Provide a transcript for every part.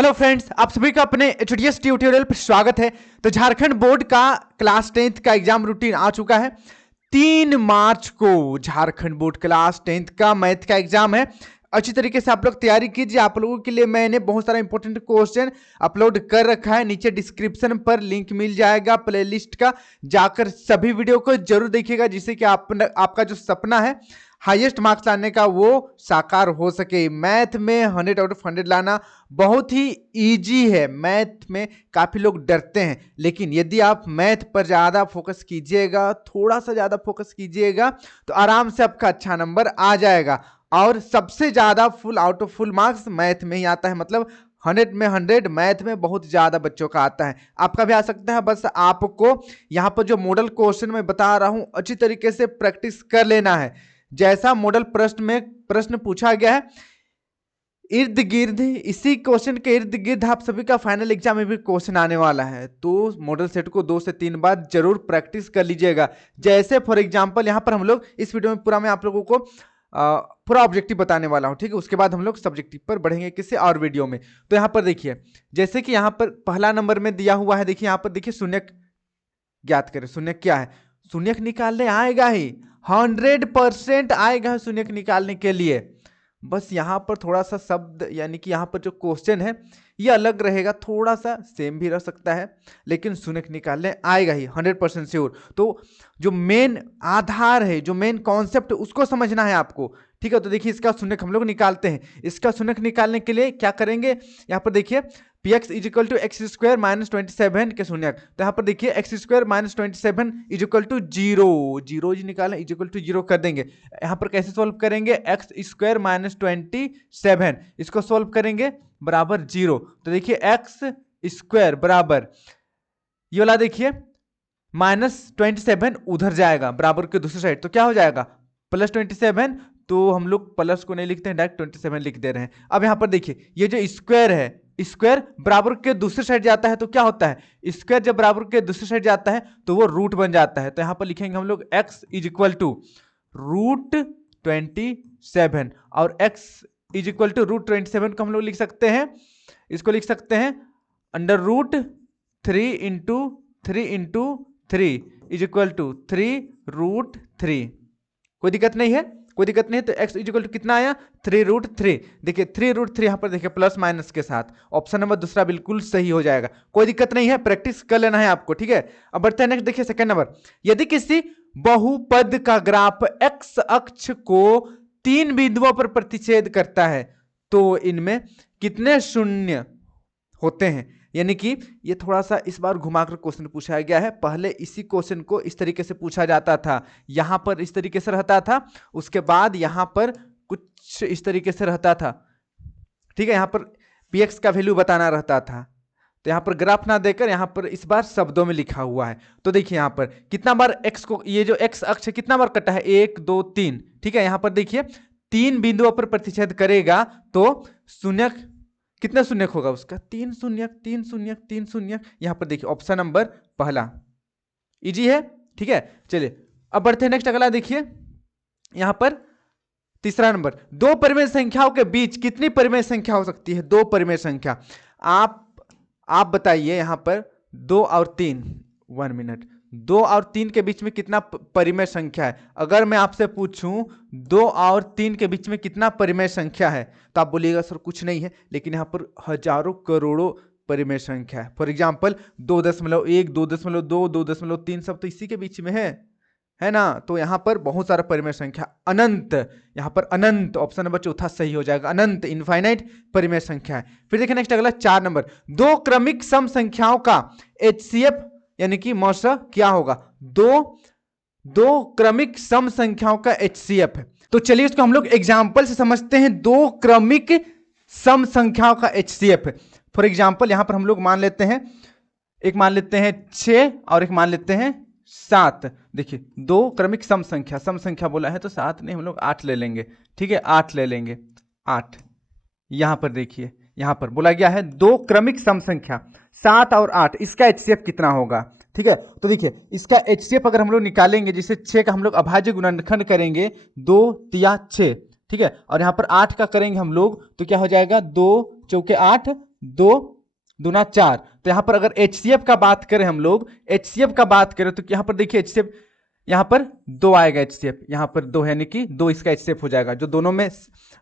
Hello friends, आप सभी का अपने HDS ट्यूटोरियल पर स्वागत है। तो झारखंड बोर्ड का क्लास 10th का एग्जाम रूटीन आ चुका है। 3 मार्च को झारखंड बोर्ड क्लास 10th का मैथ का एग्जाम है। अच्छी तरीके से आप लोग तैयारी कीजिए। आप लोगों के लिए मैंने बहुत सारा इंपॉर्टेंट क्वेश्चन अपलोड कर रखा है। नीचे डिस्क्रिप्शन पर लिंक मिल जाएगा प्लेलिस्ट का, जाकर सभी वीडियो को जरूर देखिएगा, जिससे कि आपका जो सपना है हाईएस्ट मार्क्स लाने का वो साकार हो सके। मैथ में 100 आउट ऑफ 100 लाना बहुत ही इजी है। मैथ में काफ़ी लोग डरते हैं, लेकिन यदि आप मैथ पर ज़्यादा फोकस कीजिएगा, थोड़ा सा ज़्यादा फोकस कीजिएगा, तो आराम से आपका अच्छा नंबर आ जाएगा। और सबसे ज़्यादा full out of full marks math में ही आता है, मतलब 100 में 100 मैथ में बहुत ज़्यादा बच्चों का आता है। आपका भी आ सकता है। बस आपको यहाँ पर जो मॉडल क्वेश्चन मैं बता रहा हूँ अच्छी तरीके से प्रैक्टिस कर लेना है। जैसा मॉडल प्रश्न में प्रश्न पूछा गया है, इर्द गिर्द इसी क्वेश्चन के इर्द गिर्द आप सभी का फाइनल एग्जाम में भी क्वेश्चन आने वाला है। तो मॉडल सेट को 2 से 3 बार जरूर प्रैक्टिस कर लीजिएगा। जैसे फॉर एग्जांपल यहाँ पर हम लोग इस वीडियो में पूरा मैं आप लोगों को पूरा ऑब्जेक्टिव बताने वाला हूँ, ठीक है। उसके बाद हम लोग सब्जेक्टिव पर बढ़ेंगे किसी और वीडियो में। तो यहाँ पर देखिए, जैसे कि यहाँ पर पहला नंबर में दिया हुआ है, देखिए यहाँ पर देखिए शून्य ज्ञात करें। शून्य क्या है? शून्य निकालने आएगा ही, 100% आएगा शून्य निकालने के लिए। बस यहाँ पर थोड़ा सा शब्द यानी कि यहाँ पर जो क्वेश्चन है ये अलग रहेगा, थोड़ा सा सेम भी रह सकता है, लेकिन शून्य निकालने आएगा ही 100% श्योर। तो जो मेन आधार है, जो मेन कॉन्सेप्ट, उसको समझना है आपको, ठीक है। तो देखिए इसका शून्य हम लोग निकालते हैं। इसका शून्य निकालने के लिए क्या करेंगे, यहाँ पर देखिए px is equal to x square minus 27 के शून्य। तो यहाँ पर देखिए x square minus 27 is equal to 0, 0 निकालें इजिकल टू 0 कर देंगे। यहाँ पर कैसे सॉल्व करेंगे, एक्स स्क्वायर माइनस 27 इसको सॉल्व करेंगे बराबर 0। तो देखिए एक्स स्क्वायर बराबर ये वाला देखिए -27 उधर जाएगा बराबर के दूसरी साइड, तो क्या हो जाएगा +27। तो हम लोग प्लस को नहीं लिखते हैं, डायरेक्ट 27 लिख दे रहे हैं। अब यहाँ पर देखिए ये जो स्क्वायर है, स्क्वायर बराबर के दूसरी साइड जाता है तो क्या होता है, स्क्वायर जब बराबर के दूसरी साइड जाता है तो वो रूट बन जाता है। तो यहाँ पर लिखेंगे हम लोग x इज इक्वल टू √27 और x इज इक्वल टू √27 को हम लोग लिख सकते हैं, इसको लिख सकते हैं √3 इंटू 3 इज इक्वल टू 3√3। कोई दिक्कत नहीं है, कोई दिक्कत नहीं है। तो x इक्वल टू कितना आया 3√3। देखिए 3√3 यहाँ पर देखिए प्लस माइनस के साथ, ऑप्शन नंबर दूसरा बिल्कुल सही हो जाएगा। कोई दिक्कत नहीं है, प्रैक्टिस कर लेना है आपको, ठीक है। अब बढ़ते हैं नेक्स्ट, देखिए सेकंड नंबर। यदि किसी बहुपद का ग्राफ x अक्ष को 3 बिंदुओं पर प्रतिच्छेद करता है तो इनमें कितने शून्य होते हैं। यानी कि ये थोड़ा सा इस बार घुमाकर क्वेश्चन पूछा गया है। पहले इसी क्वेश्चन को इस तरीके से पूछा जाता था, यहां पर इस तरीके से रहता था, उसके बाद यहां पर कुछ इस तरीके से रहता था, ठीक है। यहां पर px का वैल्यू बताना रहता था। तो यहां पर ग्राफ ना देकर यहां पर इस बार शब्दों में लिखा हुआ है। तो देखिए यहां पर कितना बार x को, ये जो x अक्ष है कितना बार कटा है, 1 2 3, ठीक है। यहां पर देखिए 3 बिंदुओं पर प्रतिच्छेद करेगा तो शून्य कितना शून्य होगा उसका, 3 शून्य 3 शून्य 3 शून्य। यहां पर देखिए ऑप्शन नंबर पहला इजी है, ठीक है। चलिए अब बढ़ते हैं नेक्स्ट, अगला देखिए यहां पर तीसरा नंबर। 2 परिमेय संख्याओं के बीच कितनी परिमेय संख्या हो सकती है, 2 परिमेय संख्या। आप बताइए यहां पर 2 और 3, 1 मिनट, 2 और 3 के बीच में कितना परिमेय संख्या है। अगर मैं आपसे पूछूं 2 और 3 के बीच में कितना परिमेय संख्या है तो आप बोलिएगा सर कुछ नहीं है, लेकिन यहाँ पर हजारों करोड़ों परिमेय संख्या है। फॉर एग्जाम्पल 2.1, 2.2, 2.3 सब तो इसी के बीच में है ना। तो यहाँ पर बहुत सारा परिमेय संख्या, अनंत, यहाँ पर अनंत ऑप्शन नंबर चौथा सही हो जाएगा, अनंत इनफाइनाइट परिमेय संख्या है। फिर देखिए नेक्स्ट अगला 4 नंबर। 2 क्रमिक सम संख्याओं का HCF यानी कि मौसा क्या होगा, दो क्रमिक सम संख्याओं का HCF है। तो चलिए इसको हम लोग एग्जाम्पल से समझते हैं। 2 क्रमिक सम संख्याओं का HCF है। फॉर एग्जाम्पल यहां पर हम लोग मान लेते हैं, एक मान लेते हैं 6 और एक मान लेते हैं 7। देखिए 2 क्रमिक सम संख्या बोला है तो 7 नहीं, हम लोग 8 ले लेंगे, ठीक है, 8 ले लेंगे, 8। यहां पर देखिए यहां पर बोला गया है 2 क्रमिक सम संख्या 7 और 8, इसका HCF कितना होगा, ठीक है। तो देखिए इसका HCF अगर हम लोग निकालेंगे, जिसे 6 का हम लोग अभाज्य गुणनखंड करेंगे 2 तिया 6, ठीक है, और यहाँ पर 8 का करेंगे हम लोग तो क्या हो जाएगा 2 चौके 8 2 दूना 4। तो यहां पर अगर HCF का बात करें हम लोग, HCF का बात करें तो यहां पर देखिए HCF यहां पर 2 आएगा, HCF यहां पर 2 है, यानी कि 2 इसका HCF हो जाएगा। जो दोनों में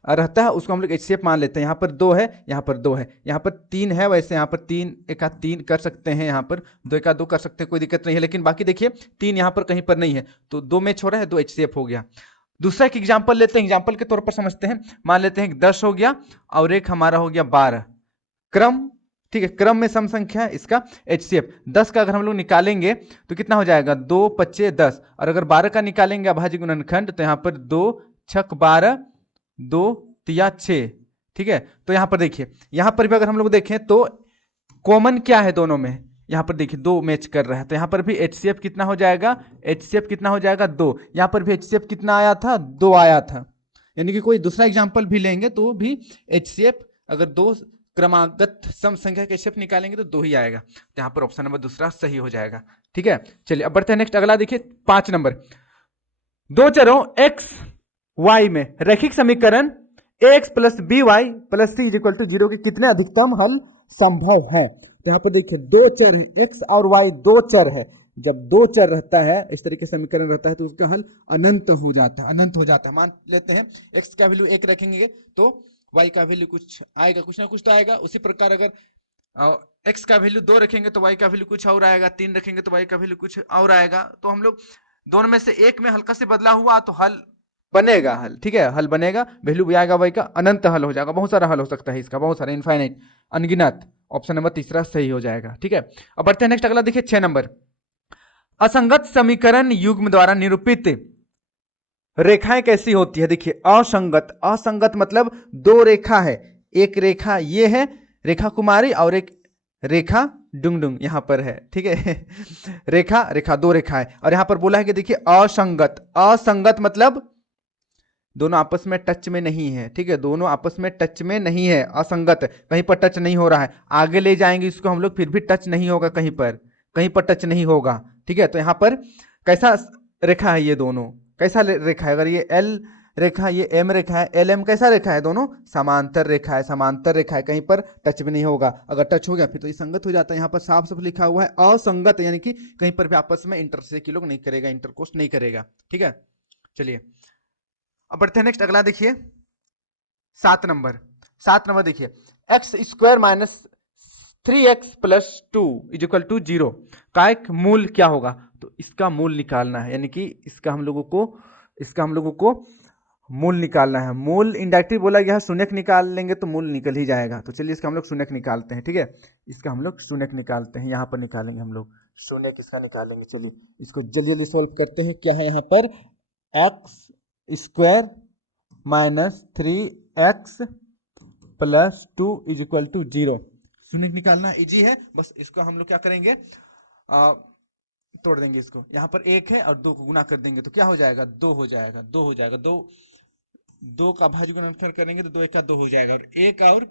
रहता है उसको हम लोग HCF मान लेते हैं। यहां पर 2 है, यहां पर 2 है, यहां पर 3 है, वैसे यहां पर 3 एका 3 कर सकते हैं, यहां पर 2 एका 2 कर सकते हैं, कोई दिक्कत नहीं है। लेकिन बाकी देखिए 3 यहां पर कहीं पर नहीं है, तो 2 में छोड़ा है, 2 HCF हो गया। दूसरा एक एग्जाम्पल लेते हैं, एग्जाम्पल के तौर पर समझते हैं। मान लेते हैं 10 हो गया और एक हमारा हो गया 12, क्रम, ठीक है, क्रम में सम संख्या है, इसका HCF 10 का अगर हम लोग निकालेंगे तो कितना हो जाएगा, 2 5 10। और अगर 12 का निकालेंगे अभाज्य गुणनखंड तो यहां पर 2 6 12, 2 तिया 6, ठीक है। तो यहां पर देखिए, यहां पर भी अगर हम लोग देखें तो कॉमन क्या है दोनों में, यहां पर देखिए 2 मैच कर रहा है, तो यहां पर भी HCF कितना हो जाएगा, HCF कितना हो जाएगा 2। यहां पर भी HCF कितना आया था, 2 आया था। यानी कि कोई दूसरा एग्जाम्पल भी लेंगे तो भी HCF अगर 2 क्रमागत सम संख्या के HCF निकालेंगे तो 2 ही आएगा। तो यहां पर ऑप्शन नंबर दूसरा सही हो जाएगा, ठीक है। चलिए अब बढ़ते हैं नेक्स्ट, अगला देखिए 5 नंबर। दो चरों x y में रैखिक समीकरण ax plus b y plus c equal to 0 के कितने अधिकतम हल संभव है। तो यहां पर देखिए 2 चर है, x और y 2 चर है। जब 2 चर रहता है, इस तरीके से समीकरण रहता है, तो उसका हल अनंत हो जाता है, अनंत हो जाता है। मान लेते हैं x का वैल्यू 1 रखेंगे तो y का वैल्यू कुछ आएगा, कुछ ना कुछ तो आएगा। उसी प्रकार अगर x का वैल्यू 2 रखेंगे तो y का वैल्यू कुछ और आएगा, 3 रखेंगे तो y का वैल्यू कुछ और आएगा। तो हम लोग दोनों में से एक में हल्का से बदला हुआ तो हल बनेगा, हल, ठीक है, हल बनेगा, वैल्यू भी आएगा y का, अनंत हल हो जाएगा। बहुत सारा हल हो सकता है इसका, बहुत सारा, इनफाइनाइट, अनगिनत। ऑप्शन नंबर तीसरा सही हो जाएगा, ठीक है। अब बढ़ते हैं नेक्स्ट, अगला देखिए 6 नंबर। असंगत समीकरण युग्म द्वारा निरूपित रेखाएं कैसी होती है। देखिए असंगत, असंगत मतलब 2 रेखा है, एक रेखा ये है रेखा कुमारी और एक रेखा डुंगडुंग यहां पर है, ठीक है। रेखा रेखा 2 रेखा है और यहां पर बोला है कि देखिए असंगत, असंगत मतलब दोनों आपस में टच में नहीं है, ठीक है, दोनों आपस में टच में नहीं है, असंगत, कहीं पर टच नहीं हो रहा है। आगे ले जाएंगे इसको हम लोग, फिर भी टच नहीं होगा, कहीं पर टच नहीं होगा, ठीक है। तो यहां पर कैसा रेखा है ये दोनों, कैसा रेखा है, अगर ये एल रेखा, ये एम रेखा है, एल एम कैसा रेखा है, दोनों समांतर रेखा है, समांतर रेखा है, कहीं पर टच भी नहीं होगा। अगर टच हो गया फिर तो ये संगत हो जाता है। यहाँ पर साफ साफ लिखा हुआ है असंगत, यानी कि कहीं पर भी आपस में इंटरसेक्युलर नहीं करेगा, इंटरकोस्ट नहीं करेगा, ठीक है। चलिए अब बढ़ते हैं नेक्स्ट, अगला देखिए 7 नंबर। 7 नंबर देखिए, x square minus 3x plus 2 is equal to 0 का एक मूल क्या होगा। तो इसका मूल निकालना है, यानी कि इसका हम लोगों को मूल निकालना है। मूल इंडायरेक्टली बोला गया है, शून्यक निकाल लेंगे तो मूल निकल ही जाएगा। तो चलिए इसका हम लोग शून्यक निकालते हैं, ठीक है, इसका हम लोग शून्यक निकालते हैं, यहाँ पर निकालेंगे हम लोग शून्यक, इसका निकालेंगे। चलिए इसको जल्दी जल्दी सोल्व करते हैं। क्या है यहाँ पर, x square minus 3x plus 2 is equal to 0। शून्य निकालना इजी है, बस इसको हम लोग क्या करेंगे, तोड़ देंगे इसको। यहाँ पर 1 है और 2 को गुना कर देंगे तो क्या हो जाएगा, 2 हो जाएगा, 2 हो जाएगा। 2 का भाज्य गुणनफल करेंगे तो 2 1 का 2 हो जाएगा, और 1 और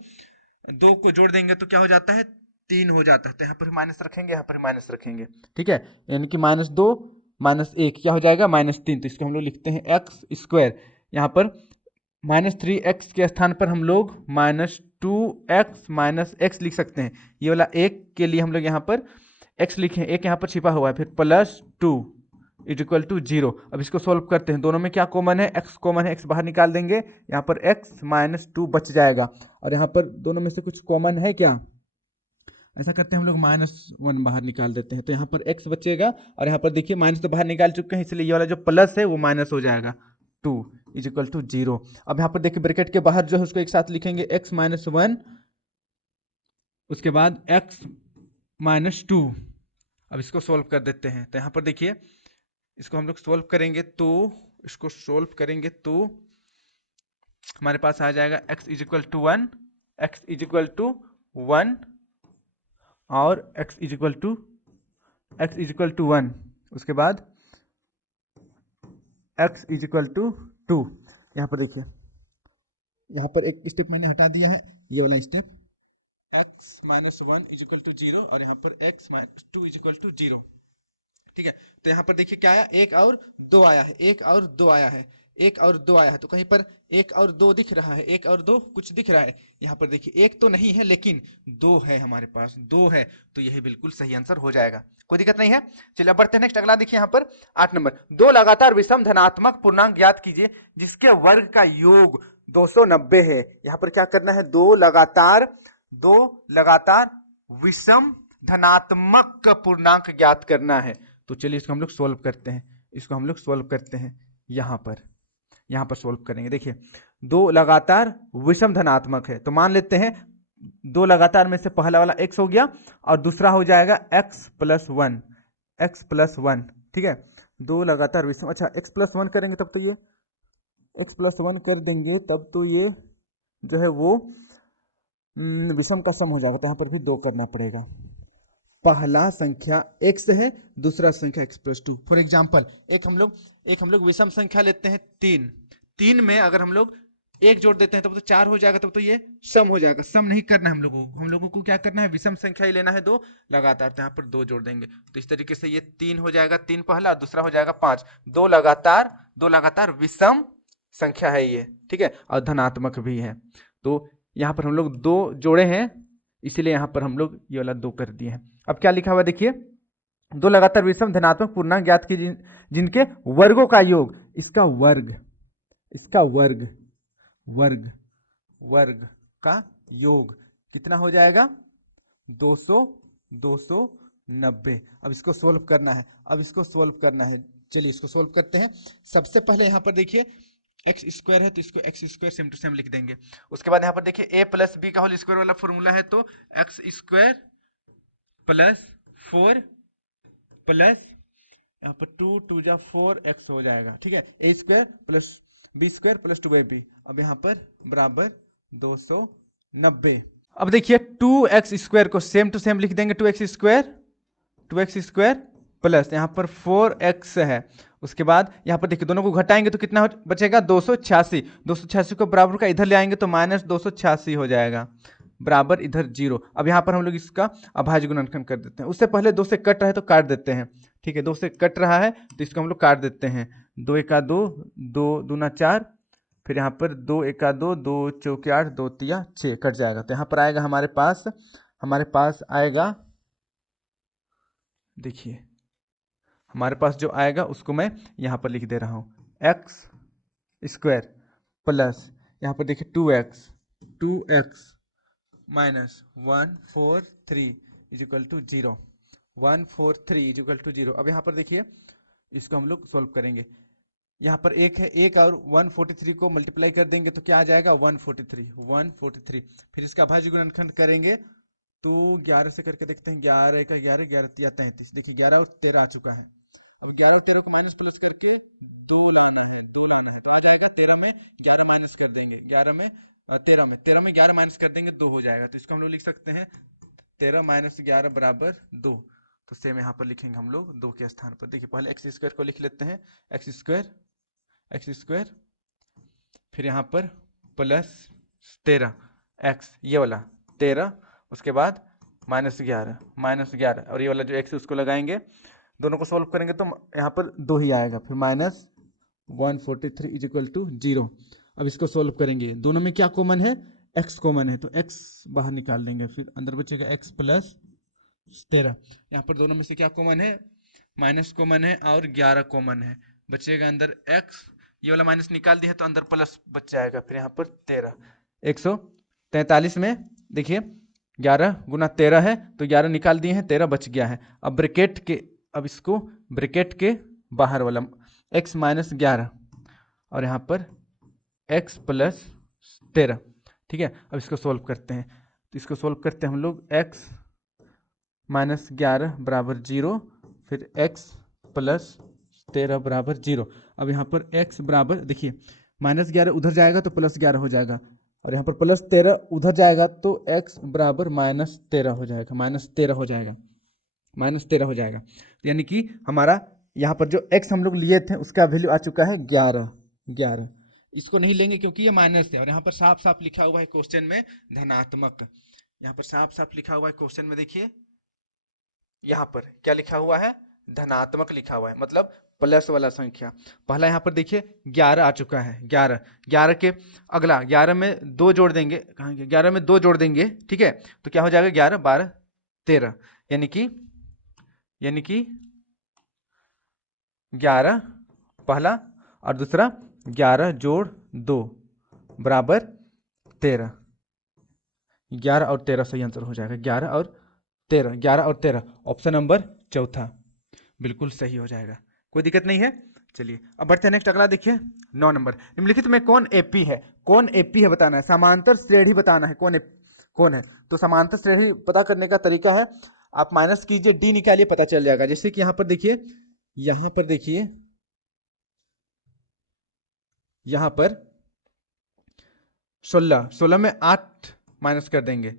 2 को जोड़ देंगे तो क्या हो जाता है, 3 हो जाता है। तो यहाँ पर माइनस रखेंगे, यहाँ पर माइनस रखेंगे, ठीक है, यानी कि -2 -1 क्या हो जाएगा, -3। तो इसको हम लोग लिखते हैं एक्स स्क्वायर, यहाँ पर -3x के स्थान पर हम लोग -2x -x लिख सकते हैं। ये वाला 1 के लिए हम लोग यहाँ पर x लिखे, 1 यहाँ पर छिपा हुआ है, फिर +2 इज इक्वल टू 0। अब इसको सोल्व करते हैं, दोनों में क्या कॉमन है, x कॉमन है, x बाहर निकाल देंगे, यहाँ पर x -2 बच जाएगा। और यहाँ पर दोनों में से कुछ कॉमन है क्या, ऐसा करते हैं हम लोग -1 बाहर निकाल देते हैं, तो यहाँ पर x बचेगा। और यहाँ पर देखिए माइनस तो बाहर निकाल चुके हैं, इसलिए ये वाला जो प्लस है वो माइनस हो जाएगा, 2 इज इक्वल टू 0। अब यहाँ पर देखिए ब्रैकेट के बाहर जो है उसको एक साथ लिखेंगे, x -1 उसके बाद x -2। अब इसको सोल्व कर देते हैं। तो यहाँ पर देखिए इसको हम लोग सोल्व करेंगे तो हमारे पास आ जाएगा x is equal to 1, x is equal to 1 और x इज इक्वल टू 1, उसके बाद x इज इक्वल टू 2। यहाँ पर देखिए, यहाँ पर एक स्टेप मैंने हटा दिया है, ये वाला step, x -1 is equal to 0 और यहाँ पर x -2 इज इक्वल टू 0, ठीक है। तो यहाँ पर देखिए क्या आया, 1 और 2 आया है, 1 और 2 आया है, 1 और 2 आया है, तो कहीं पर 1 और 2 दिख रहा है, 1 और 2 कुछ दिख रहा है। यहाँ पर देखिए 1 तो नहीं है लेकिन 2 है, हमारे पास 2 है, तो यही बिल्कुल सही आंसर हो जाएगा, कोई दिक्कत नहीं है। चलिए अब बढ़ते हैं नेक्स्ट, अगला देखिए यहाँ पर 8 नंबर, 2 लगातार विषम धनात्मक पूर्णांक ज्ञात कीजिए जिसके वर्ग का योग 290 है। यहाँ पर क्या करना है, दो लगातार विषम धनात्मक पूर्णांक ज्ञात करना है। तो चलिए इसको हम लोग सोल्व करते हैं, यहाँ पर सोल्व करेंगे। देखिए 2 लगातार विषम धनात्मक है, तो मान लेते हैं 2 लगातार में से पहला वाला x हो गया और दूसरा हो जाएगा x प्लस वन, ठीक है। 2 लगातार विषम, अच्छा x प्लस वन करेंगे तब तो ये x प्लस वन कर देंगे तब तो ये जो है वो विषम का सम हो जाएगा, तो यहाँ पर भी 2 करना पड़ेगा। पहला संख्या x है, दूसरा संख्या x प्लस 2। फॉर एग्जाम्पल एक हम लोग विषम संख्या लेते हैं 3 में अगर हम लोग 1 जोड़ देते हैं तब तो 4 हो जाएगा, तब तो ये सम हो जाएगा। सम नहीं करना है हम लोगों को क्या करना है, विषम संख्या ही लेना है 2 लगातार, तो यहाँ पर 2 जोड़ देंगे, तो इस तरीके से ये 3 हो जाएगा, 3 पहला, दूसरा हो जाएगा 5। 2 लगातार विषम संख्या है ये, ठीक है, और धनात्मक भी है। तो यहाँ पर हम लोग 2 जोड़े हैं, इसीलिए यहाँ पर हम लोग ये वाला 2 कर दिए हैं। अब क्या लिखा हुआ देखिए, 2 लगातार विषम धनात्मक पूर्णांक ज्ञात कीजिए जिनके वर्गों का योग, इसका वर्ग का योग कितना हो जाएगा, 290। अब इसको सोल्व करना है, चलिए इसको सोल्व करते हैं। सबसे पहले यहाँ पर देखिए एक्स स्क्वायर है तो इसको x square same to same लिख देंगे। उसके बाद यहाँ पर देखिए a प्लस बी का होल स्क्वायर वाला फॉर्मूला है, तो एक्स स्क्वायर प्लस 4 प्लस यहाँ पर 2 2 जा 4x हो जाएगा, ठीक है। a square plus b square plus 2ab, अब यहाँ पर बराबर 290। अब देखिए 2x स्क्वायर को सेम टू सेम लिख देंगे, 2x स्क्वायर प्लस यहाँ पर 4x है। उसके बाद यहाँ पर देखिए दोनों को घटाएंगे तो कितना बचेगा, 286 को बराबर का इधर ले आएंगे तो माइनस 286 हो जाएगा, बराबर इधर 0। अब यहाँ पर हम लोग इसका अभाज्य गुणनखंड कर देते हैं। उससे पहले 2 से कट रहा है तो काट देते हैं, ठीक है, 2 से कट रहा है तो इसको हम लोग काट देते हैं। 2 एका 2, 2 दूना 4, फिर यहाँ पर 2 एका 2, 2 चौके 8, 2 तिया 6, कट जाएगा। तो यहाँ पर आएगा हमारे पास आएगा, देखिए हमारे पास जो आएगा उसको मैं यहाँ पर लिख दे रहा हूँ, एक्स स्क्वायर प्लस यहाँ पर देखिए 2x minus 143 is equal to 0, 143 is equal to 0। अब यहाँ पर देखिए इसको हम लोग सोल्व करेंगे। यहाँ पर 1 है, 1 और 143 को मल्टीप्लाई कर देंगे तो क्या आ जाएगा, 143। फिर इसका अभाज्य गुणनखंड करेंगे तो 11 से करके देखते हैं, 11 का 11, 11 तिया 33, देखिए 11 और 13 आ चुका है। अब 11 और 13 को माइनस प्लस करके 2 लाना है, तो आ जाएगा 13 में 11 माइनस कर देंगे, 13 में 11 माइनस कर देंगे 2 हो जाएगा। तो इसको हम लोग लिख सकते हैं 13 माइनस 11 बराबर 2। तो सेम यहाँ पर लिखेंगे हम लोग 2 के स्थान पर। देखिए पहले एक्स स्क्वायर को लिख लेते हैं, एक्स स्क्वायर फिर यहाँ पर प्लस 13 एक्स, ये वाला 13, उसके बाद माइनस 11 और ये वाला जो एक्स उसको लगाएंगे, दोनों को सोल्व करेंगे तो यहाँ पर 2 ही आएगा, फिर माइनस 143 इज इक्वल टू 0। अब इसको सोल्व करेंगे, दोनों में क्या कॉमन है, x कॉमन है, तो x बाहर निकाल देंगे, फिर अंदर बचेगा x प्लस 13। यहाँ पर दोनों में से क्या कॉमन है, माइनस कॉमन है और 11 कॉमन है, बचेगा अंदर x, ये वाला माइनस निकाल दिया तो अंदर प्लस बच जाएगा, फिर यहाँ पर 13, 143 में देखिए 11 गुना 13 है तो 11 निकाल दिए हैं, 13 बच गया है। अब इसको ब्रैकेट के बाहर वाला x माइनस 11 और यहाँ पर x प्लस 13, ठीक है। अब इसको सोल्व करते हैं, तो इसको सोल्व करते हैं हम लोग, x माइनस 11 बराबर 0, फिर x प्लस 13 बराबर 0। अब यहाँ पर x बराबर देखिए माइनस 11 उधर जाएगा तो प्लस 11 हो जाएगा, और यहाँ पर प्लस 13 उधर जाएगा तो x बराबर माइनस 13 हो जाएगा, माइनस 13 हो जाएगा। यानी कि हमारा यहाँ पर जो x हम लोग लिए थे उसका वैल्यू आ चुका है 11। इसको नहीं लेंगे क्योंकि ये माइनस है, और यहाँ पर साफ साफ लिखा हुआ है क्वेश्चन में धनात्मक, यहाँ पर साफ साफ लिखा हुआ है क्वेश्चन में, देखिए यहाँ पर क्या लिखा हुआ है, धनात्मक लिखा हुआ है, मतलब प्लस वाला संख्या। पहला यहाँ पर देखिए 11 आ चुका है, 11, 11 के अगला 11 में 2 जोड़ देंगे, कहाँ गया, 11 में 2 जोड़ देंगे, ठीक है, तो क्या हो जाएगा 11 12 13, यानी कि 11 पहला और दूसरा 11 जोड़ 2 बराबर 13, 11 और 13 सही आंसर हो जाएगा, 11 और 13, 11 और 13 ऑप्शन नंबर चौथा बिल्कुल सही हो जाएगा, कोई दिक्कत नहीं है। चलिए अब बढ़ते हैं नेक्स्ट, अगला देखिए 9 नंबर, निम्नलिखित में कौन एपी है, कौन एपी है बताना है, समांतर श्रेणी बताना है, कौन है। तो समांतर श्रेणी पता करने का तरीका है, आप माइनस कीजिए, डी निकालिए, पता चल जाएगा। जैसे कि यहाँ पर देखिए, यहाँ पर 16 में 8 माइनस कर देंगे,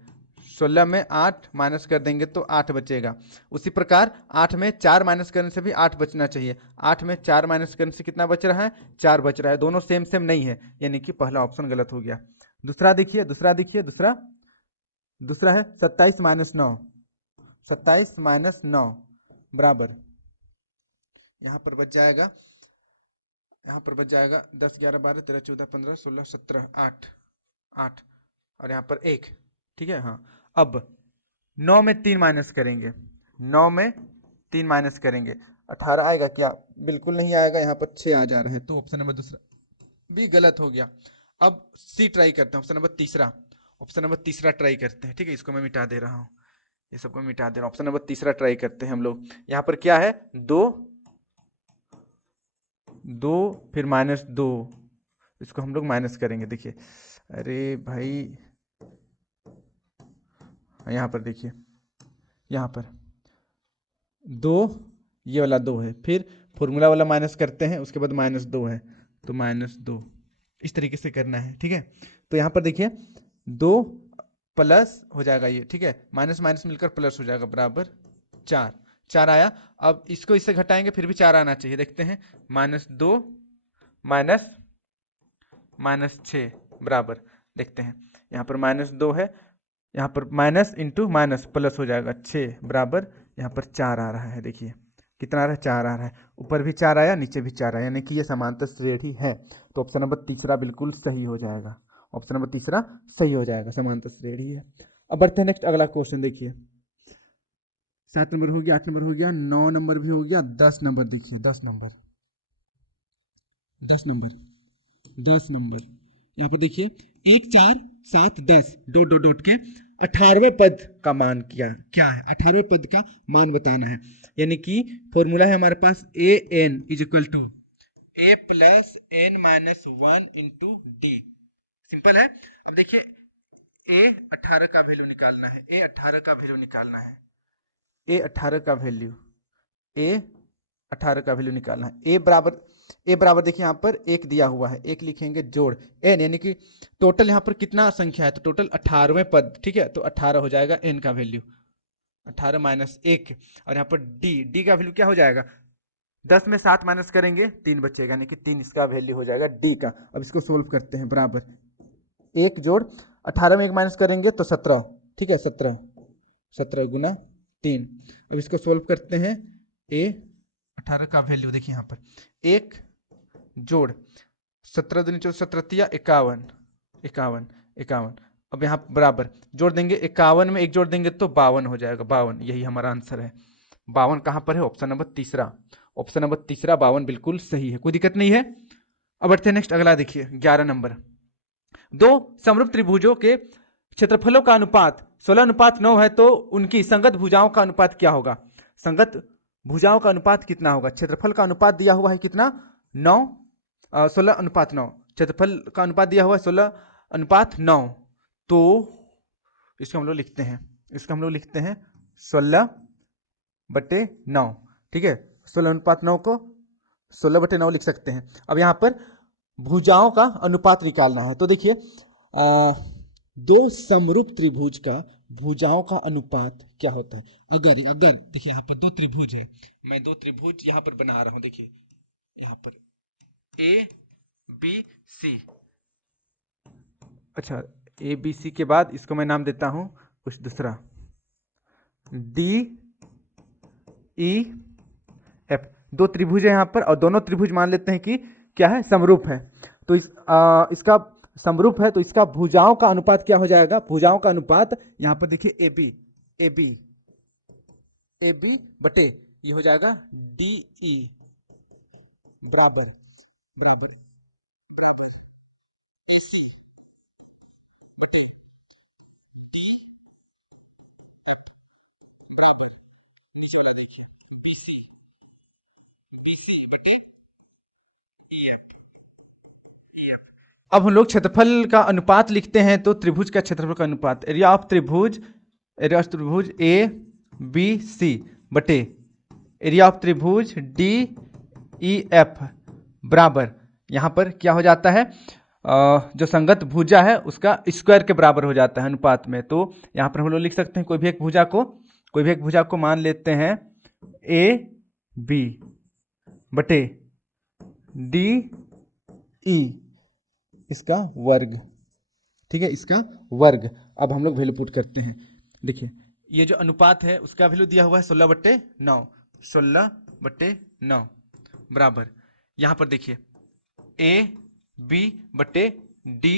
16 में 8 माइनस कर देंगे तो 8 बचेगा। उसी प्रकार 8 में 4 माइनस करने से भी 8 बचना चाहिए, 8 में 4 माइनस करने से कितना बच रहा है, 4 बच रहा है, दोनों सेम नहीं है, यानी कि पहला ऑप्शन गलत हो गया। दूसरा देखिए, दूसरा है 27 माइनस 9, 27 माइनस 9 बराबर, यहाँ पर बच जाएगा 10 11 12 13 14 15 16 17 8 और यहाँ पर 1, ठीक है। हाँ, अब 9 में 3 माइनस करेंगे, 9 में 3 माइनस करेंगे, 18 आएगा क्या, बिल्कुल नहीं आएगा, यहाँ पर 6 आ जा रहा है, तो ऑप्शन नंबर दूसरा भी गलत हो गया। अब सी ट्राई करते हैं, ऑप्शन नंबर तीसरा ट्राई करते हैं, ठीक है, इसको मैं मिटा दे रहा हूँ, ये सबको मिटा दे रहा हूँ। ऑप्शन नंबर तीसरा ट्राई करते हैं हम लोग। यहाँ पर क्या है, 2 फिर -2, इसको हम लोग माइनस करेंगे। देखिए, अरे भाई, यहाँ पर देखिए, यहाँ पर 2, ये वाला 2 है, फिर फॉर्मूला वाला माइनस करते हैं, उसके बाद -2 है, तो -2 इस तरीके से करना है, ठीक है। तो यहाँ पर देखिए 2 प्लस हो जाएगा ये, ठीक है, माइनस माइनस मिलकर प्लस हो जाएगा, बराबर 4 आया। अब इसको इससे घटाएंगे, फिर भी 4 आना चाहिए, देखते हैं, -2 -6 बराबर, देखते हैं, यहाँ पर -2 है, यहाँ पर माइनस इंटू माइनस प्लस हो जाएगा, 6 बराबर, यहाँ पर 4 आ रहा है, देखिए कितना आ रहा है, 4 आ रहा है, ऊपर भी 4 आया, नीचे भी 4 आया, यानी कि ये समांतर श्रेणी है, तो ऑप्शन नंबर तीसरा बिल्कुल सही हो जाएगा, ऑप्शन नंबर तीसरा सही हो जाएगा, समांतर श्रेणी है। अब बढ़ते हैं नेक्स्ट, अगला क्वेश्चन देखिए, 7 नंबर हो गया, 8 नंबर हो गया, 9 नंबर भी हो गया, 10 नंबर देखिए, 10 नंबर यहाँ पर देखिए 1 4 7 10 डॉट के 18वें पद का मान क्या है, 18वें पद का मान बताना है, यानी कि फॉर्मूला है हमारे पास an is equal to a plus n minus 1 into d, simple है। अब देखिए a 18 का वैल्यू निकालना है, a 18 का वैल्यू निकालना है, a 18 का वैल्यू निकालना है, a बराबर देखिए यहाँ पर 1 दिया हुआ है, 1 लिखेंगे जोड़ n, यानी कि टोटल यहाँ पर कितना संख्या है, तो टोटल 18वें पद, ठीक है, तो 18 हो जाएगा n का वैल्यू, 18 माइनस 1, और यहाँ पर d का वैल्यू क्या हो जाएगा, 10 में 7 माइनस करेंगे 3 बचेगा, यानी कि 3 इसका वैल्यू हो जाएगा d का। अब इसको सोल्व करते हैं, बराबर 1 जोड़ 18 में 1 माइनस करेंगे तो 17, ठीक है, 17 गुना 3। अब इसको सोल्व करते हैं, a 18 का वैल्यू देखिए यहाँ पर 1 जोड़ 17 दूनी 17 51। अब यहाँ बराबर जोड़ देंगे, 51 में 1 जोड़ देंगे तो 52 हो जाएगा, 52, यही हमारा आंसर है। 52 कहाँ पर है, ऑप्शन नंबर तीसरा, 52 बिल्कुल सही है, कोई दिक्कत नहीं है। अब बढ़ते हैं नेक्स्ट, अगला देखिए 11 नंबर, दो समरूप त्रिभुजों के क्षेत्रफलों का अनुपात 16:9 है, तो उनकी संगत भुजाओं का अनुपात क्या होगा, संगत भुजाओं का अनुपात कितना होगा, क्षेत्रफल का अनुपात दिया हुआ है कितना, 16:9, क्षेत्रफल का अनुपात दिया हुआ है 16:9, तो इसको हम लोग लिखते हैं 16/9, ठीक है, 16:9 को 16/9 लिख सकते हैं। अब यहाँ पर भुजाओं का अनुपात निकालना है, तो देखिए दो समरूप त्रिभुज का भुजाओं का अनुपात क्या होता है, अगर देखिए यहाँ पर 2 त्रिभुज है, मैं 2 त्रिभुज यहाँ पर बना रहा हूं, देखिए यहाँ पर ABC, अच्छा ABC के बाद इसको मैं नाम देता हूं कुछ दूसरा, DEF, दो त्रिभुज है यहाँ पर, और दोनों त्रिभुज मान लेते हैं कि क्या है, समरूप है। तो इसका समरूप है, तो इसका भुजाओं का अनुपात क्या हो जाएगा, भुजाओं का अनुपात यहाँ पर देखिए a b a b a b बटे ये हो जाएगा डी ई बराबर अब हम लोग क्षेत्रफल का अनुपात लिखते हैं, तो त्रिभुज का क्षेत्रफल का अनुपात, एरिया ऑफ त्रिभुज ए बी सी बटे एरिया ऑफ त्रिभुज डी ई एफ बराबर, यहाँ पर क्या हो जाता है, जो संगत भुजा है उसका स्क्वायर के बराबर हो जाता है अनुपात में। तो यहाँ पर हम लोग लिख सकते हैं कोई भी एक भुजा को मान लेते हैं ए बी बटे डी ई इसका वर्ग, ठीक है, इसका वर्ग। अब हम लोग वैल्यू पुट करते हैं। देखिए ये जो अनुपात है उसका वैल्यू दिया हुआ है 16/9, 16/9 बराबर, यहाँ पर देखिए ए बी बटे डी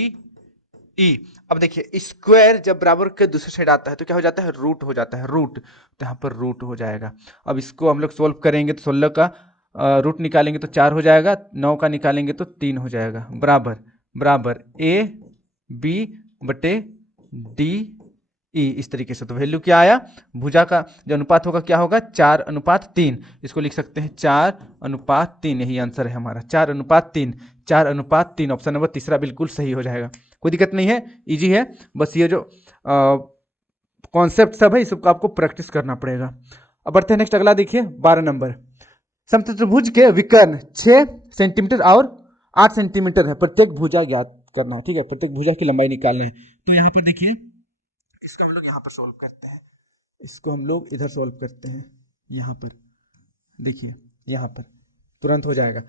ई। अब देखिए स्क्वायर जब बराबर के दूसरे साइड आता है तो क्या हो जाता है, रूट हो जाता है, रूट, तो यहाँ पर रूट हो जाएगा। अब इसको हम लोग सोल्व करेंगे तो 16 का रूट निकालेंगे तो 4 हो जाएगा, 9 का निकालेंगे तो 3 हो जाएगा, बराबर ए बी बटे डी ई, इस तरीके से। तो वैल्यू क्या आया, भुजा का जो अनुपात होगा क्या होगा, 4:3। इसको लिख सकते हैं 4:3, यही आंसर है हमारा, 4:3, 4:3। ऑप्शन नंबर तीसरा बिल्कुल सही हो जाएगा। कोई दिक्कत नहीं है, इजी है, बस ये जो कॉन्सेप्ट सब है इस सबको आपको प्रैक्टिस करना पड़ेगा। अब बढ़ते हैं नेक्स्ट, अगला देखिए 12 नंबर। समचतुर्भुज के विकर्ण 6 सेंटीमीटर और 8 सेंटीमीटर है, प्रत्येक भुजा ज्ञात करना है, ठीक है, प्रत्येक भुजा की लंबाई निकालना है। तो यहाँ पर देखिए इसको हम लोग यहाँ पर सोल्व करते हैं, इसको हम लोग इधर सोल्व करते हैं, यहाँ पर देखिए, यहाँ पर तुरंत हो जाएगा।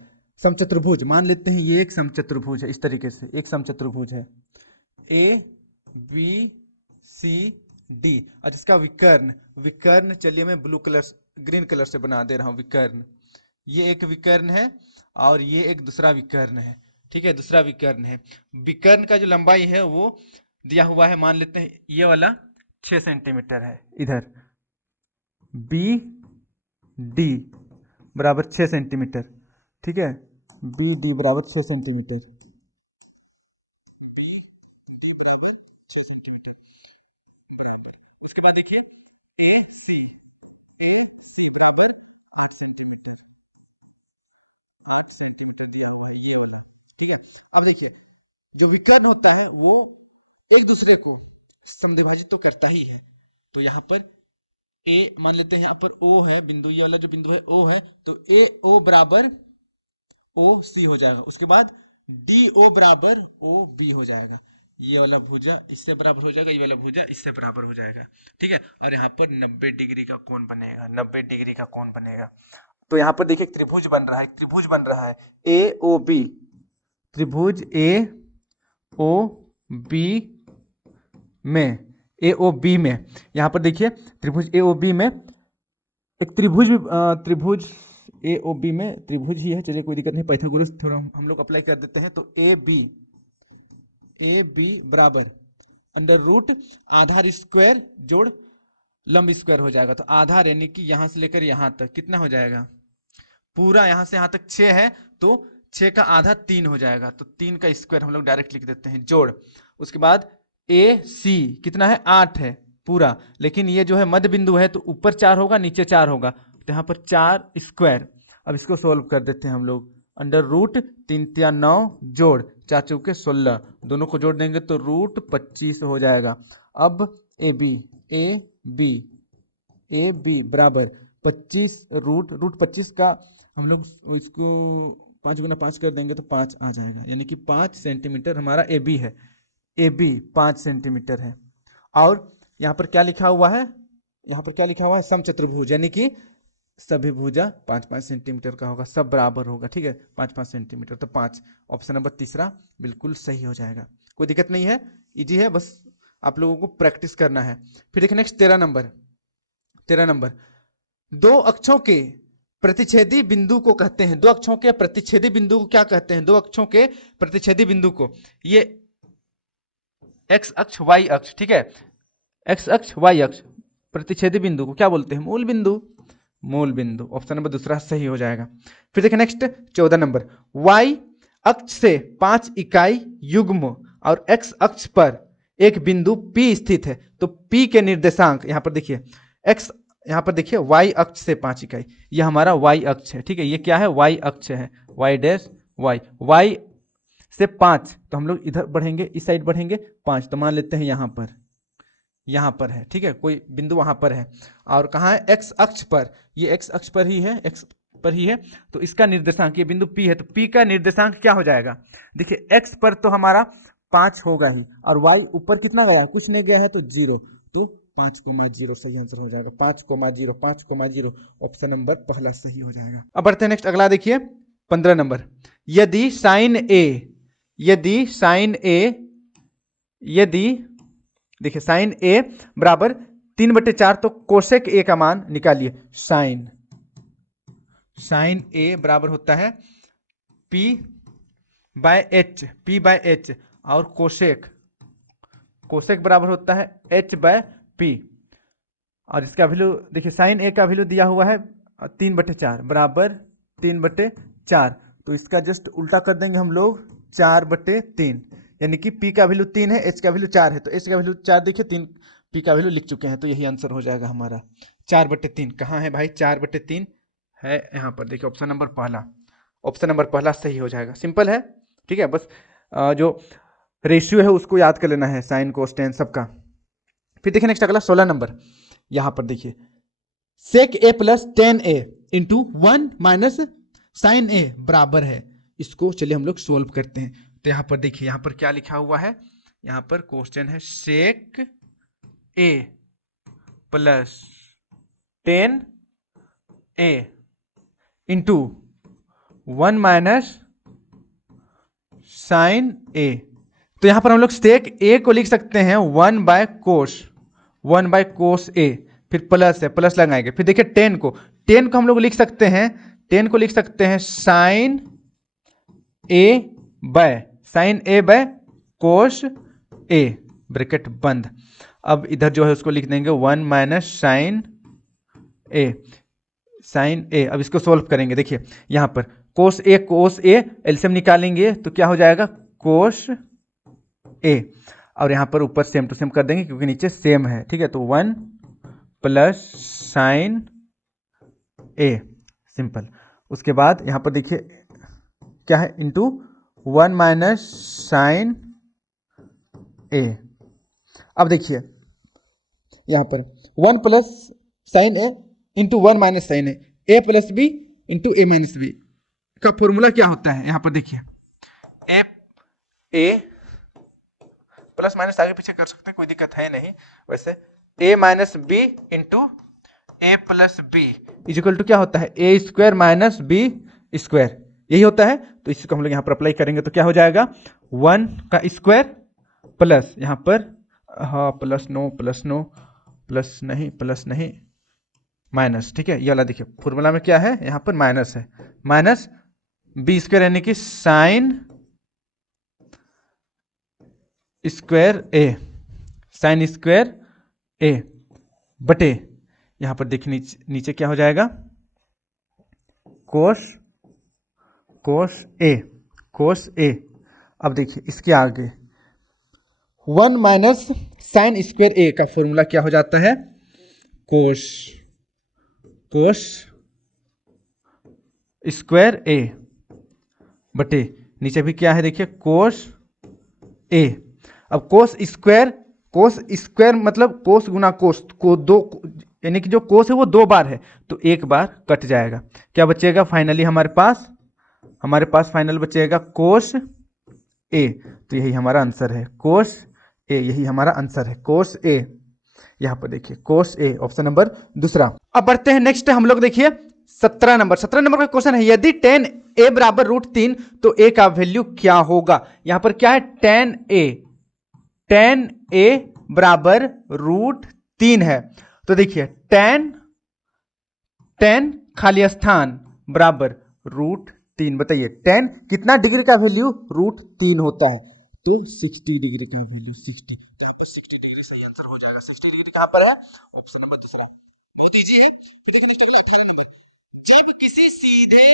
समचतुर्भुज मान लेते हैं ये एक समचतुर्भुज है, इस तरीके से एक समचतुर्भुज है ए बी सी डी, और जिसका विकर्ण चलिए मैं ग्रीन कलर से बना दे रहा हूँ। विकर्ण, ये एक विकर्ण है और ये एक दूसरा विकर्ण है, ठीक है, दूसरा विकर्ण है। विकर्ण का जो लंबाई है वो दिया हुआ है, मान लेते हैं ये वाला 6 सेंटीमीटर है, इधर बी डी बराबर 6 सेंटीमीटर, ठीक है, बी डी बराबर 6 सेंटीमीटर, बी डी बराबर 6 सेंटीमीटर बराबर। उसके बाद देखिए ए सी बराबर 8 सेंटीमीटर, 8 सेंटीमीटर दिया हुआ है ये वाला, ठीक है। अब देखिए जो विकर्ण होता है वो एक दूसरे को समद्विभाजित तो करता ही है, तो यहाँ पर ए मान लेते हैं, यहाँ पर ओ है बिंदु, ये वाला जो बिंदु है ओ है, तो ए ओ बराबर ओ सी हो जाएगा। उसके बाद डी ओ बराबर ओ बी हो जाएगा, ये वाला भुजा इससे बराबर हो जाएगा, ये वाला भुजा इससे बराबर हो जाएगा, ठीक है। और यहाँ पर 90 डिग्री का कोण बनेगा, 90 डिग्री का कोण बनेगा। तो यहाँ पर देखिए त्रिभुज बन रहा है ए ओ बी, त्रिभुज ए ओ बी में, ए ओ बी में, यहाँ पर देखिए त्रिभुज ए ओ बी में एक त्रिभुज ए ओ बी में त्रिभुज ही है, चलिए कोई दिक्कत नहीं, पाइथागोरस थ्योरम हम लोग अप्लाई कर देते हैं। तो ए बी बराबर अंडर रूट आधार स्क्वायर जोड़ लंब स्क्वायर हो जाएगा। तो आधार यानी कि यहां से लेकर यहां तक कितना हो जाएगा, पूरा यहां से यहां तक 6 है, तो 6 का आधा 3 हो जाएगा, तो 3 का स्क्वायर हम लोग डायरेक्ट लिख देते हैं, जोड़। उसके बाद ए सी कितना है, 8 है पूरा, लेकिन ये जो है मध्य बिंदु है तो ऊपर 4 होगा नीचे 4 होगा, तो यहाँ पर 4 स्क्वायर। अब इसको सोल्व कर देते हैं हम लोग, अंडर रूट 3 × 9 जोड़ 4 × 4 = 16, दोनों को जोड़ देंगे तो रूट 25 हो जाएगा। अब ए बी बराबर 25 रूट 25 का हम लोग इसको 5 × 5 कर देंगे तो 5 आ जाएगा, यानी कि 5 सेंटीमीटर हमारा ए बी है, ए बी 5 सेंटीमीटर है। और यहाँ पर क्या लिखा हुआ है, यहाँ पर क्या लिखा हुआ है, समचतुर्भुज, यानी कि सभी भुजा 5-5 सेंटीमीटर का होगा, सब बराबर होगा, ठीक है, 5-5 सेंटीमीटर, तो 5, ऑप्शन नंबर तीसरा बिल्कुल सही हो जाएगा। कोई दिक्कत नहीं है, इजी है, बस आप लोगों को प्रैक्टिस करना है। फिर देखिए नेक्स्ट 13 नंबर, 13 नंबर, दो अक्षों के प्रतिच्छेदी बिंदु को कहते हैं? दो अक्षों के प्रतिच्छेदी बिंदु को क्या कहते हैं? दो अक्षों के प्रतिच्छेदी बिंदु को, ये एक्स अक्ष वाई अक्ष, ठीक है, एक्स अक्ष वाई अक्ष, प्रतिच्छेदी बिंदु को क्या बोलते हैं? मूल बिंदु। मूल बिंदु, ऑप्शन नंबर दूसरा सही हो जाएगा। फिर देखिए नेक्स्ट 14 नंबर, वाई अक्ष से 5 इकाई युग्म और एक्स अक्ष पर एक बिंदु P स्थित है, तो P के निर्देशांक यहां पर देखिए, एक्स यहां पर देखिए y अक्ष से 5 इकाई, ये हमारा y अक्ष है, ठीक है, ये क्या है? y अक्ष है, y डैश y, y से 5, तो हम लोग इधर बढ़ेंगे, इस साइड बढ़ेंगे 5, तो मान लेते हैं यहां पर है, ठीक है, कोई बिंदु वहां पर है। और कहाँ है? x अक्ष पर, ये x अक्ष पर ही है, x पर ही है, तो इसका निर्देशांक, ये बिंदु P है, तो P का निर्देशांक क्या हो जाएगा? देखिए x पर तो हमारा 5 होगा ही, और y ऊपर कितना गया? कुछ नहीं गया है, तो 0, तो 5,0 सही आंसर हो जाएगा। 5,0, 5,0, ऑप्शन नंबर पहला सही हो जाएगा। अब बढ़ते हैं नेक्स्ट, अगला देखिए 15 नंबर, यदि साइन ए देखिए साइन ए बराबर 3/4, तो कोसेक ए का मान निकालिए। साइन ए बराबर होता है P/H, और कोसेक बराबर होता है H/P, और इसका वैल्यू देखिए, साइन ए का वैल्यू दिया हुआ है 3/4 बराबर 3/4, तो इसका जस्ट उल्टा कर देंगे हम लोग 4/3, यानी कि P का वैल्यू 3 है, H का वैल्यू 4 है, तो H का वैल्यू 4 देखिए, 3 P का वैल्यू लिख चुके हैं, तो यही आंसर हो जाएगा हमारा 4/3। कहाँ है भाई? 4/3 है यहाँ पर, देखिए ऑप्शन नंबर पहला सही हो जाएगा। सिंपल है, ठीक है, बस जो रेशियो है उसको याद कर लेना है, साइन कोस सबका। फिर देखिए नेक्स्ट अगला 16 नंबर, यहां पर देखिए sec a plus tan a into 1 minus sine a बराबर है, इसको चलिए हम लोग सोल्व करते हैं। तो यहां पर देखिए, यहां पर क्या लिखा हुआ है? यहां पर क्वेश्चन है sec a plus tan a into 1 minus sine a, तो यहां पर हम लोग सेक ए को लिख सकते हैं 1/कोस ए, फिर प्लस है, प्लस लगाएंगे, फिर देखिए टेन को हम लोग लिख सकते हैं sine a by cos a, bracket बंद। अब इधर जो है उसको लिख देंगे 1 माइनस साइन ए। अब इसको सोल्व करेंगे, देखिए यहां पर कोस ए एलसीएम निकालेंगे तो क्या हो जाएगा? कोस ए, और यहां पर ऊपर सेम टू सेम कर देंगे क्योंकि नीचे सेम है, ठीक है, तो 1 प्लस साइन ए, सिंपल। उसके बाद यहां पर देखिए क्या है? इंटू 1 माइनस साइन ए। अब देखिए यहां पर 1 प्लस साइन ए इंटू 1 माइनस साइन ए प्लस बी इंटू ए माइनस बी का फॉर्मूला क्या होता है? यहां पर देखिए ए प्लस माइनस आगे पीछे कर सकते हैं, कोई दिक्कत है नहीं। वैसे a minus b into a plus b is equal to क्या होता है? A square minus b square, यही होता है। तो इसको हम लोग यहाँ पर अप्लाई करेंगे तो क्या हो जाएगा? 1 का स्क्वायर प्लस यहाँ पर प्लस नहीं माइनस, ठीक है, ये वाला देखिए फॉर्मूला में क्या है? यहाँ पर माइनस है, माइनस बी स्क्वायर यानी कि साइन स्क्वायर ए बटे यहां पर देखिए नीचे क्या हो जाएगा? कोस ए। अब देखिए इसके आगे 1 माइनस साइन स्क्वायर ए का फॉर्मूला क्या हो जाता है? कोस स्क्वायर ए बटे नीचे भी क्या है? देखिए कोस ए। अब कोस स्क्वायर मतलब कोस गुना कोस को दो, यानी कि जो कोस है वो 2 बार है तो 1 बार कट जाएगा। क्या बचेगा फाइनली? हमारे पास फाइनल बचेगा कोस ए, तो यही हमारा आंसर है, कोस ए, यही हमारा आंसर है, कोस ए। यहां पर देखिए कोस ए, ऑप्शन नंबर दूसरा। अब बढ़ते हैं नेक्स्ट, हम लोग देखिए 17 नंबर का क्वेश्चन है, यदि tan a बराबर √3 तो a का वैल्यू क्या होगा? यहां पर क्या है? tan a बराबर √3 है, तो देखिए tan खाली स्थान बराबर √3। बताइए 10 कितना डिग्री का वैल्यू √3 होता है, तो 60 डिग्री का वैल्यू 60, यहाँ पर 60 डिग्री सही आंसर हो जाएगा। 60 डिग्री कहाँ पर है, ऑप्शन नंबर दूसरा, बहुत इजी है। फिर देखिए नेक्स्ट अगला 18 नंबर, जब किसी सीधे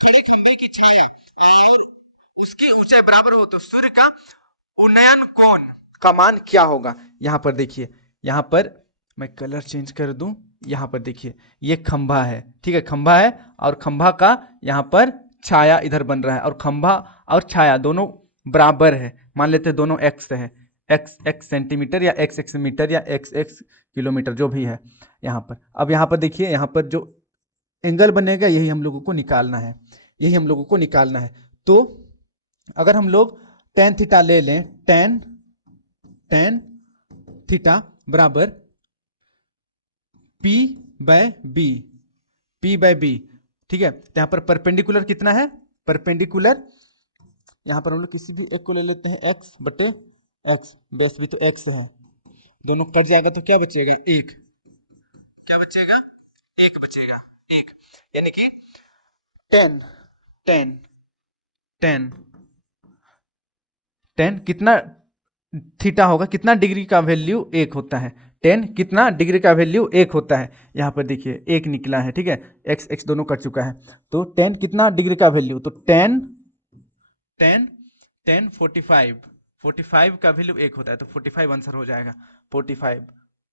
खड़े खंभे की छाया और उसकी ऊंचाई बराबर हो तो सूर्य का उन्नयन कोण का मान क्या होगा। यहां पर देखिए, यहां पर मैं कलर चेंज कर दूं, यहां पर देखिए ये खंभा है, ठीक है, खंभा है और खंभा का यहां पर छाया इधर बन रहा है, और खंभा और छाया दोनों बराबर है, मान लेते हैं दोनों एक्स है, एक्स सेंटीमीटर या एक्स मीटर या एक्स किलोमीटर जो भी है यहाँ पर। अब यहाँ पर देखिए, यहाँ पर जो एंगल बनेगा यही हम लोगों को निकालना है, यही हम लोगों को निकालना है। तो अगर हम लोग टेन थीटा ले लें, टेन थीटा बराबर पी बाय बी, ठीक है। तो यहाँ पर परपेंडिकुलर कितना है, परपेंडिकुलर यहाँ पर हम लोग किसी भी एक को ले लेते हैं, एक्स बटे एक्स, बेस भी तो एक्स है, दोनों कट जाएगा तो क्या बचेगा, एक, क्या बचेगा, एक बचेगा, एक, यानी कि 10 कितना थीटा होगा, कितना डिग्री का वैल्यू एक होता है, 10 कितना डिग्री का वैल्यू एक होता है। यहाँ पर देखिए एक निकला है, ठीक है, एक्स एक्स दोनों कट चुका है, तो 10 कितना डिग्री का वैल्यू, तो 10 45 का वैल्यू एक होता है, तो 45 आंसर हो जाएगा, 45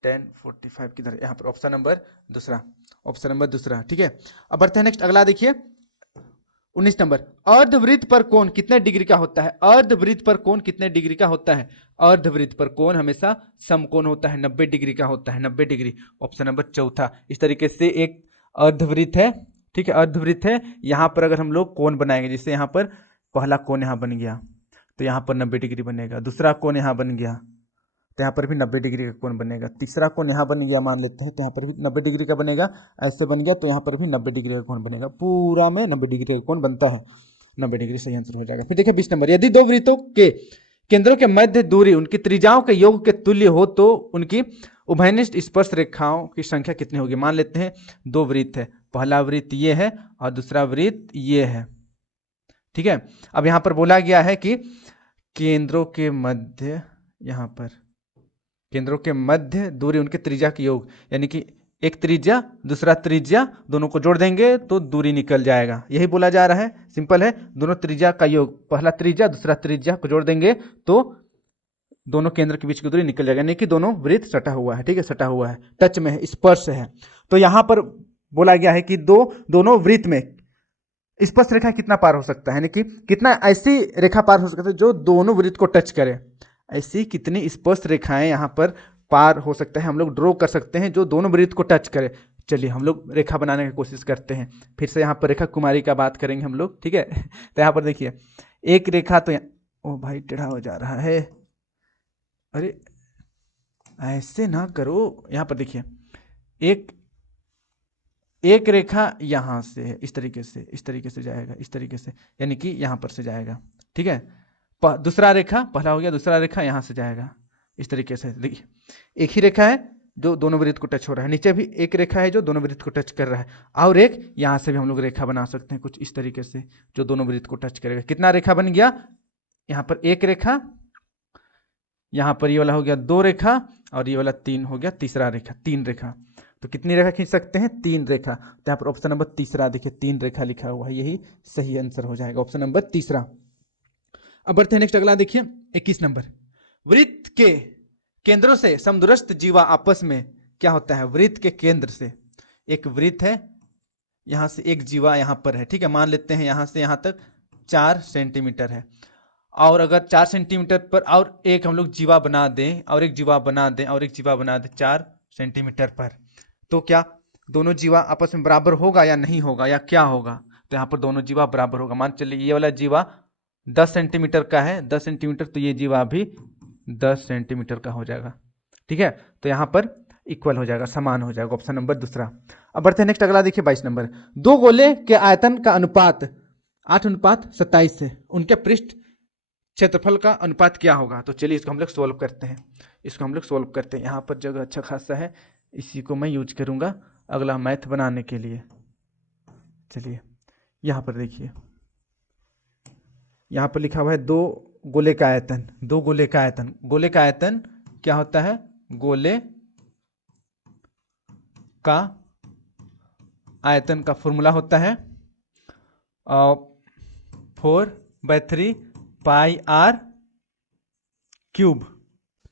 10 45 किधर, यहाँ पर ऑप्शन नंबर दूसरा, ऑप्शन नंबर दूसरा, ठीक है। अब बढ़ते हैं नेक्स्ट अगला, देखिए 19 नंबर, अर्धवृत्त पर कोण कितने डिग्री का होता है, अर्धवृत्त पर कोण कितने डिग्री का होता है, अर्धवृत्त पर कोण हमेशा समकोण होता है, 90 डिग्री का होता है, 90 डिग्री, ऑप्शन नंबर चौथा। इस तरीके से एक अर्धवृत्त है, ठीक है, अर्धवृत्त है, यहाँ पर अगर हम लोग कोण बनाएंगे, जैसे यहाँ पर पहला कोण यहाँ बन गया तो यहाँ पर 90 डिग्री बनेगा, दूसरा कोण यहाँ बन गया तो यहाँ पर भी 90 डिग्री का कोण बनेगा, तीसरा कोण यहाँ बन गया मान लेते हैं तो यहाँ पर भी 90 डिग्री का बनेगा, ऐसे बन गया तो यहाँ पर भी 90 डिग्री का कोण बनेगा, पूरा में 90 डिग्री का कोण बनता है, 90 डिग्री सही आंसर हो जाएगा। फिर देखिए 20 नंबर, यदि दो वृत्तों के केंद्रों के मध्य दूरी उनकी त्रिज्याओं के योग के तुल्य हो तो उनकी उभयनिष्ठ स्पर्श रेखाओं की संख्या कितनी होगी। मान लेते हैं दो वृत्त है, पहला वृत्त ये है और दूसरा वृत्त ये है, ठीक है। अब यहाँ पर बोला गया है कि केंद्रों के मध्य, यहाँ पर केंद्रों के मध्य दूरी उनके त्रिज्या के योग, यानी कि एक त्रिज्या दूसरा त्रिज्या दोनों को जोड़ देंगे तो दूरी निकल जाएगा, यही बोला जा रहा है, सिंपल है, दोनों त्रिज्या का योग, पहला त्रिज्या दूसरा त्रिज्या को जोड़ देंगे तो दोनों केंद्र के बीच की दूरी निकल जाएगा, यानी कि दोनों वृत्त सटा हुआ है, ठीक है, सटा हुआ है, टच में है, स्पर्श है। तो यहां पर बोला गया है कि दोनों वृत्त में स्पर्श रेखा कितना पार हो सकता है, यानी कि कितना ऐसी रेखा पार हो सकता है जो दोनों वृत्त को टच करे, ऐसी कितनी स्पर्श रेखाएं यहाँ पर पार हो सकता है, हम लोग ड्रॉ कर सकते हैं जो दोनों वृत्त को टच करे। चलिए हम लोग रेखा बनाने की कोशिश करते हैं, फिर से यहाँ पर रेखा कुमारी का बात करेंगे हम लोग, ठीक है। तो यहाँ पर देखिए एक रेखा, तो ओ भाई टेढ़ा हो जा रहा है, अरे ऐसे ना करो, यहाँ पर देखिए एक रेखा यहाँ से है, इस तरीके से जाएगा, इस तरीके से, यानी कि यहाँ पर से जाएगा, ठीक है। दूसरा रेखा, पहला हो गया, दूसरा रेखा यहाँ से जाएगा, इस तरीके से। देखिए एक ही रेखा है जो दोनों वृत्त को टच हो रहा है, नीचे भी एक रेखा है जो दोनों वृत्त को टच कर रहा है, और एक यहाँ से भी हम लोग रेखा बना सकते हैं कुछ इस तरीके से जो दोनों वृत्त को टच करेगा। कितना रेखा बन गया, यहाँ पर एक रेखा, यहाँ पर ये वाला हो गया दो रेखा, और ये वाला तीन हो गया तीसरा रेखा, तीन रेखा। तो कितनी रेखा खींच सकते हैं, तीन रेखा। तो यहाँ पर ऑप्शन नंबर तीसरा देखिए, तीन रेखा लिखा हुआ है, यही सही आंसर हो जाएगा, ऑप्शन नंबर तीसरा। अब बढ़ते हैं नेक्स्ट अगला, देखिए 21 नंबर, वृत्त के केंद्रों से समदूरस्थ जीवा आपस में क्या होता है। वृत्त के केंद्र से, एक वृत्त है, यहां से एक जीवा यहां पर है, ठीक है, मान लेते हैं यहां से यहां तक 4 सेंटीमीटर है, और अगर 4 सेंटीमीटर पर और एक हम लोग जीवा बना दें, और एक जीवा बना दें, और एक जीवा बना दें 4 सेंटीमीटर पर, तो क्या दोनों जीवा आपस में बराबर होगा या नहीं होगा, या क्या होगा। तो यहाँ पर दोनों जीवा बराबर होगा। मान चलिए ये वाला जीवा 10 सेंटीमीटर का है, 10 सेंटीमीटर, तो ये जीवा भी 10 सेंटीमीटर का हो जाएगा, ठीक है। तो यहाँ पर इक्वल हो जाएगा, समान हो जाएगा, ऑप्शन नंबर दूसरा। अब बढ़ते हैं नेक्स्ट अगला, देखिए 22 नंबर, दो गोले के आयतन का अनुपात 8:27 है, उनके पृष्ठ क्षेत्रफल का अनुपात क्या होगा। तो चलिए इसको हम लोग सोल्व करते हैं, यहाँ पर जगह अच्छा खासा है, इसी को मैं यूज करूंगा अगला मैथ बनाने के लिए। चलिए यहाँ पर देखिए, यहाँ पर लिखा हुआ है दो गोले का आयतन। दो गोले का आयतन, गोले का आयतन क्या होता है? गोले का आयतन का फॉर्मूला होता है 4/3 पाई आर क्यूब।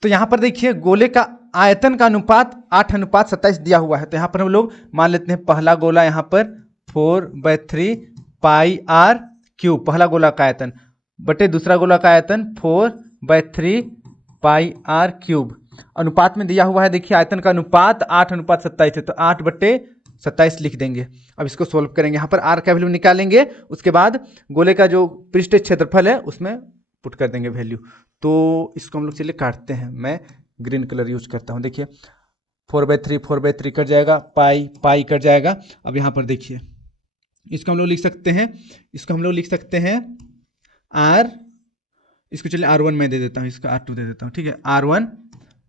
तो यहां पर देखिए गोले का आयतन का अनुपात 8:27 दिया हुआ है। तो यहां पर हम लोग मान लेते हैं पहला गोला यहां पर 4/3 पाई आर क्यूब, पहला गोला का आयतन, बटे दूसरा गोला का आयतन 4/3 पाई आर क्यूब। अनुपात में दिया हुआ है, देखिए आयतन का अनुपात 8:27 है, तो 8/27 लिख देंगे। अब इसको सोल्व करेंगे, यहाँ पर आर का वैल्यू निकालेंगे, उसके बाद गोले का जो पृष्ठ क्षेत्रफल है उसमें पुट कर देंगे वैल्यू। तो इसको हम लोग चलिए काटते हैं, मैं ग्रीन कलर यूज करता हूँ। देखिए 4/3 कट जाएगा, पाई पाई कट जाएगा। अब यहाँ पर देखिए इसको हम लोग लिख सकते हैं, इसको हम लोग लिख सकते हैं आर, इसको चलिए R1 में दे देता हूँ, इसका R2 दे देता हूँ, ठीक है, R1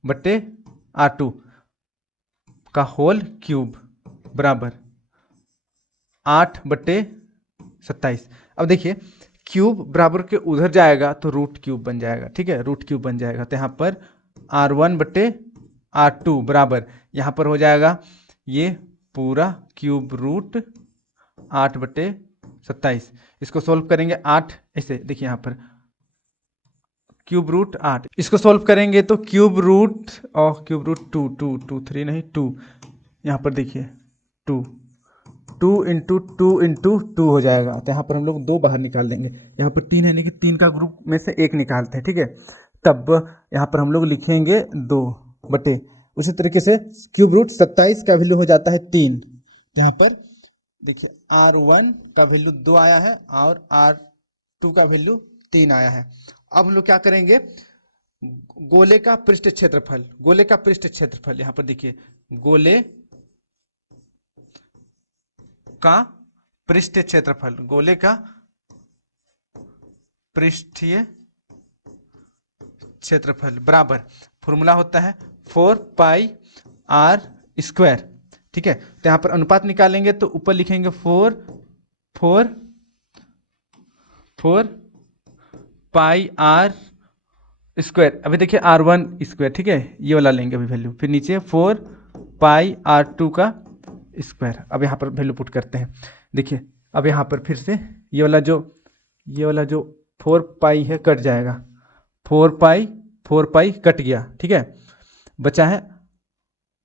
बट्टे R2 का होल क्यूब बराबर 8/27। अब देखिए क्यूब बराबर के उधर जाएगा तो रूट क्यूब बन जाएगा, ठीक है, रूट क्यूब बन जाएगा। तो यहाँ पर R1 बट्टे R2 बराबर यहाँ पर हो जाएगा ये पूरा क्यूब रूट 8/27। इसको सोल्व करेंगे 8 ऐसे, देखिए यहाँ पर क्यूब रूट 8, इसको सोल्व करेंगे तो क्यूब रूट और क्यूब रूट 2 3 नहीं 2, यहाँ पर देखिए 2 इंटू 2 हो जाएगा। तो यहाँ पर हम लोग 2 बाहर निकाल देंगे, यहाँ पर 3 है, लेकिन 3 का ग्रुप में से 1 निकालते हैं, ठीक है। तब यहाँ पर हम लोग लिखेंगे 2 बटे, उसी तरीके से क्यूब रूट 27 का वैल्यू हो जाता है 3। यहाँ पर देखिए R1 का वैल्यू 2 आया है और R2 का वैल्यू 3 आया है। अब हम लोग क्या करेंगे, गोले का पृष्ठ क्षेत्रफल, गोले का पृष्ठ क्षेत्रफल, यहाँ पर देखिए गोले का पृष्ठ क्षेत्रफल, गोले का पृष्ठीय क्षेत्रफल बराबर फॉर्मूला होता है 4 पाई आर स्क्वायर, ठीक है। तो यहाँ पर अनुपात निकालेंगे तो ऊपर लिखेंगे 4 पाई आर स्क्वायर। अभी देखिए R1 स्क्वायर, ठीक है, ये वाला लेंगे अभी वैल्यू, फिर नीचे 4 पाई R2 का स्क्वायर। अब यहाँ पर वैल्यू पुट करते हैं, देखिए अब यहाँ पर फिर से ये वाला जो 4 पाई है कट जाएगा, 4 पाई कट गया, ठीक है, बचा है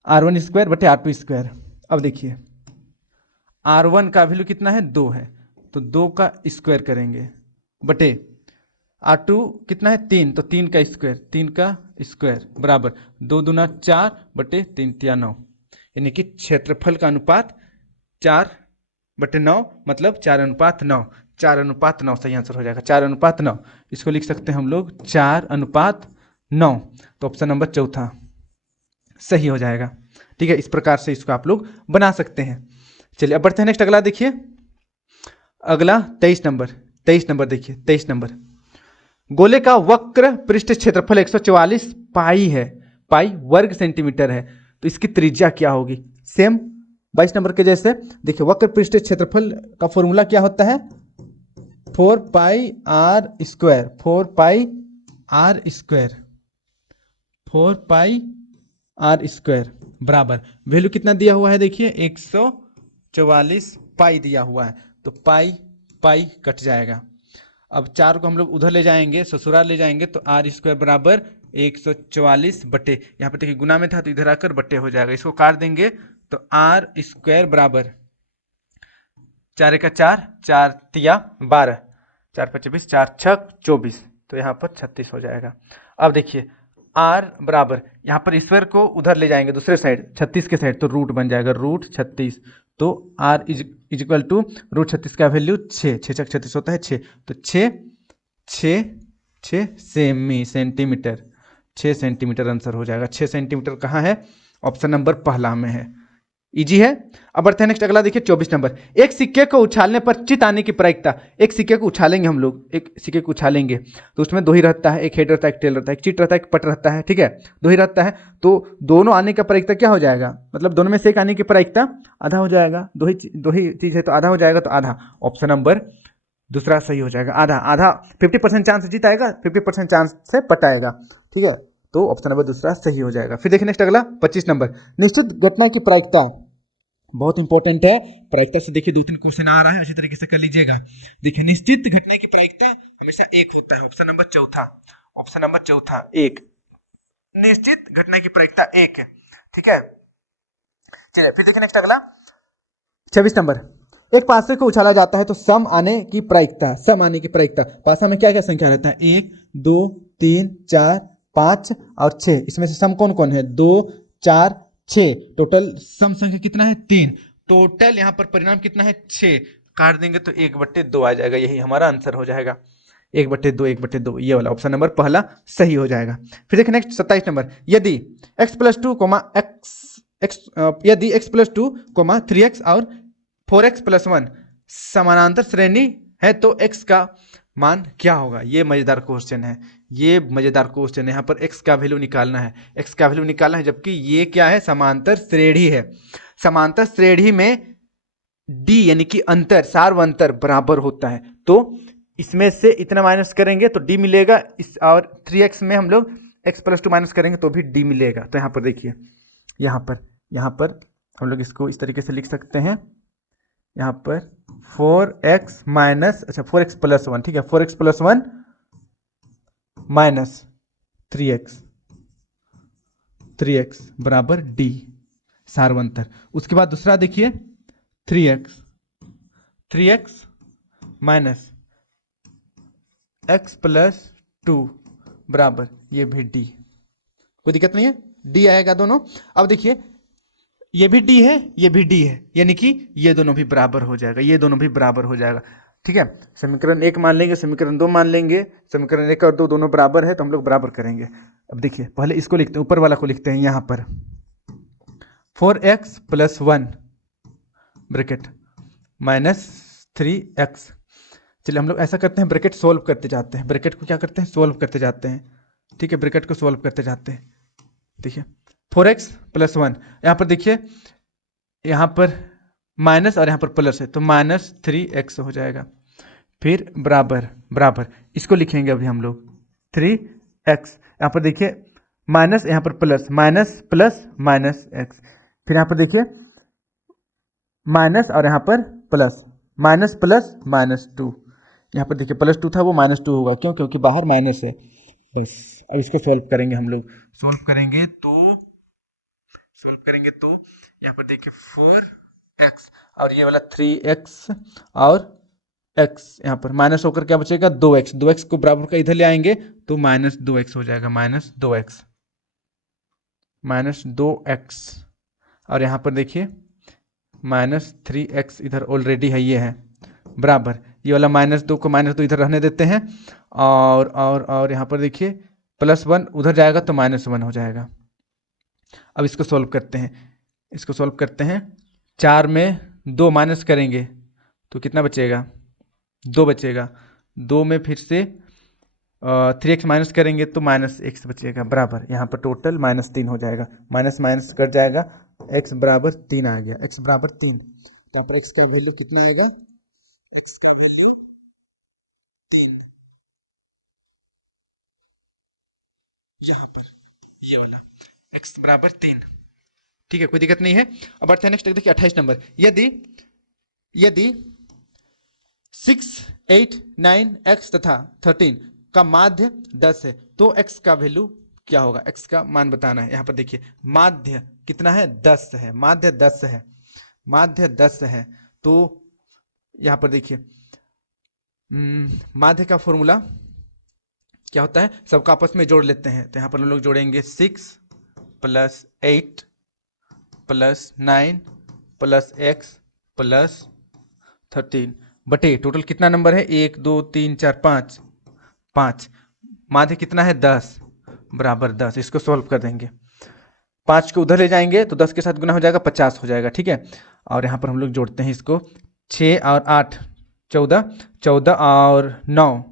R1 स्क्वायर बटे R2 स्क्वायर। अब देखिए R1 का वैल्यू कितना है, 2 है, तो 2 का स्क्वायर करेंगे बटे R2 कितना है 3, तो 3 का स्क्वायर बराबर 2 दूना 4 बटे 3 तिया 9, यानी कि क्षेत्रफल का अनुपात 4/9, मतलब 4:9, 4:9 सही आंसर हो जाएगा, 4:9। इसको लिख सकते हैं हम लोग 4:9, तो ऑप्शन नंबर चौथा सही हो जाएगा, ठीक है। इस प्रकार से इसको आप लोग बना सकते हैं। चलिए अब बढ़ते हैं नेक्स्ट, अगला देखिए, अगला 23 नंबर देखिए, 23 नंबर, गोले का वक्र पृष्ठ क्षेत्रफल 144 पाई है, पाई वर्ग सेंटीमीटर है, तो इसकी त्रिज्या क्या होगी? सेम 22 नंबर के जैसे देखिए, वक्र पृष्ठ क्षेत्रफल का फॉर्मूला क्या होता है, 4 pi r square, 4 pi r square बराबर वैल्यू कितना दिया हुआ है, देखिए 144 पाई दिया हुआ है, तो पाई पाई कट जाएगा। अब 4 को हम लोग उधर ले जाएंगे, ससुराल ले जाएंगे, तो आर स्क्वायर बराबर 144 बटे, यहाँ पर देखिए गुना में था तो इधर आकर बटे हो जाएगा, इसको काट देंगे तो आर स्क्वायर बराबर 4 का 4, 4 तिया 12, 4 5 20, 4 6 24, तो यहाँ पर 36 हो जाएगा। अब देखिए आर बराबर, यहाँ पर स्क्वायर को उधर ले जाएंगे दूसरे साइड 36 के साइड, तो रूट बन जाएगा रूट 36, तो r is equal to root 36 का वैल्यू 6, 6 चक 36 होता है 6, तो 6 सेंटीमीटर, 6 सेंटीमीटर आंसर हो जाएगा। 6 सेंटीमीटर कहाँ है, ऑप्शन नंबर पहला में है, इजी है। अब बढ़ते हैं नेक्स्ट, अगला देखिए 24 नंबर। एक सिक्के को उछालने पर चित आने की प्रायिकता। एक सिक्के को उछालेंगे हम लोग, एक सिक्के को उछालेंगे तो उसमें दो ही रहता है, एक हेड रहता है, एक टेल रहता है, एक चिट रहता है, एक पट रहता है, ठीक है, दो ही रहता है। तो दोनों आने का प्रायिकता क्या हो जाएगा, मतलब दोनों में से एक आने की प्रायिकता आधा हो जाएगा। दो ही चीज है तो आधा हो जाएगा, तो आधा ऑप्शन नंबर दूसरा सही हो जाएगा। आधा आधा 50% चांस से जीत आएगा, 50% चांस से पट आएगा, ठीक है, तो ऑप्शन नंबर दूसरा सही हो जाएगा। फिर देखिए नेक्स्ट अगला 25 नंबर। निश्चित घटना की प्रायिकता बहुत इंपॉर्टेंट है, प्रायिकता से देखिए 2-3 क्वेश्चन आ रहा है, अच्छी तरीके से कर लीजिएगा। देखिए निश्चित घटना की प्रायिकता हमेशा एक होता है, ऑप्शन नंबर चौथा, ऑप्शन नंबर चौथा एक, निश्चित घटना की प्रायिकता एक है, ठीक है। चलिए फिर देखिए नेक्स्ट अगला 26 नंबर। एक पासे को उछाला जाता है तो सम आने की प्रायिकता, सम आने की प्रायिकता, पासा में क्या क्या संख्या रहता है, 1 2 3 4 5 और 6, इसमें से सम कौन कौन है, 2 4 6, टोटल सम संख्या कितना है 3, टोटल यहाँ पर परिणाम कितना है 6, काट देंगे तो 1/2 आ जाएगा, यही हमारा आंसर हो जाएगा, 1/2 1/2, ये वाला ऑप्शन नंबर पहला सही हो जाएगा। फिर देखिए नेक्स्ट 27 नंबर। यदि यदि x+2, 3x और 4x+1 समानांतर श्रेणी है तो x का मान क्या होगा। ये मजेदार क्वेश्चन है, ये मजेदार क्वेश्चन है। यहाँ पर x का वैल्यू निकालना है, x का वैल्यू निकालना है, जबकि ये क्या है, समांतर श्रेणी है। समांतर श्रेणी में d यानी कि अंतर, सार्वंतर बराबर होता है, तो इसमें से इतना माइनस करेंगे तो d मिलेगा, इस और 3x में हम लोग x+2 माइनस करेंगे तो भी d मिलेगा। तो यहाँ पर देखिए, यहाँ पर हम लोग इसको इस तरीके से लिख सकते हैं, यहाँ पर 4x माइनस, अच्छा 4x+1, ठीक है, 4x+1 माइनस 3x बराबर d, सार्वंतर। उसके बाद दूसरा देखिए 3x माइनस x+2 बराबर ये भी d, कोई दिक्कत नहीं है, d आएगा दोनों। अब देखिए ये भी d है, ये भी d है, यानी कि ये दोनों भी बराबर हो जाएगा, ये दोनों भी बराबर हो जाएगा, ठीक है। समीकरण 1 मान लेंगे, समीकरण 2 मान लेंगे, समीकरण 1 और 2 दोनों बराबर है तो हम लोग बराबर करेंगे। अब देखिए पहले इसको लिखते हैं, ऊपर वाला को लिखते हैं, यहाँ पर 4x+1 ब्रैकेट माइनस 3x। चलिए हम लोग ऐसा करते हैं, ब्रैकेट सोल्व करते जाते हैं, ब्रैकेट को क्या करते हैं, सोल्व करते जाते हैं, ठीक है, ब्रैकेट को सोल्व करते जाते हैं। देखिए 4x+1, यहाँ पर देखिए, यहाँ पर माइनस और यहाँ पर प्लस है तो -3x हो जाएगा। फिर बराबर इसको लिखेंगे अभी हम लोग 3x, यहाँ पर देखिए माइनस, यहाँ पर plus, minus plus minus x, फिर यहाँ पर देखिए माइनस और यहाँ पर प्लस, माइनस प्लस -2, यहाँ पर देखिए +2 था वो -2 होगा, क्यों, क्योंकि बाहर माइनस है। बस अब इसको सॉल्व करेंगे हम लोग, सॉल्व करेंगे तो यहाँ पर देखिए 4x और ये वाला 3x और x, यहाँ पर माइनस होकर क्या बचेगा 2x, 2x को बराबर का इधर ले आएंगे तो -2x हो जाएगा, -2x और यहाँ पर देखिए -3x इधर ऑलरेडी है, ये है बराबर, ये वाला -2 को -2 इधर रहने देते हैं, और यहाँ पर देखिए +1 उधर जाएगा तो -1 हो जाएगा। अब इसको सॉल्व करते हैं, 4 में 2 माइनस करेंगे तो कितना बचेगा, 2 बचेगा, 2 में फिर से 3x माइनस करेंगे तो -x बचेगा बराबर, यहाँ पर टोटल -3 हो जाएगा, माइनस कट जाएगा, x बराबर 3 आ गया, x बराबर 3, तो यहाँ पर x का वैल्यू कितना आएगा, x का वैल्यू 3, यहाँ पर ये वाला x बराबर 3, ठीक है, कोई दिक्कत नहीं है। अब बढ़ते हैं नेक्स्ट, देखिए 28 नंबर। यदि 6 8 9 x तथा 13 का माध्य 10 है तो x का वैल्यू क्या होगा, x का मान बताना है। यहाँ पर देखिए माध्य कितना है, 10 है, माध्य 10 है, तो यहाँ पर देखिए माध्य का फॉर्मूला क्या होता है, सबका आपस में जोड़ लेते हैं, तो यहाँ पर हम लोग जोड़ेंगे 6 + 8 + 9 + x + 13 बटे टोटल कितना नंबर है, 1 2 3 4 5, माध्य कितना है 10 बराबर 10, इसको सॉल्व कर देंगे। 5 को उधर ले जाएंगे तो 10 के साथ गुना हो जाएगा, 50 हो जाएगा। ठीक है, और यहाँ पर हम लोग जोड़ते हैं इसको, 6 और 8 14, 14 और 9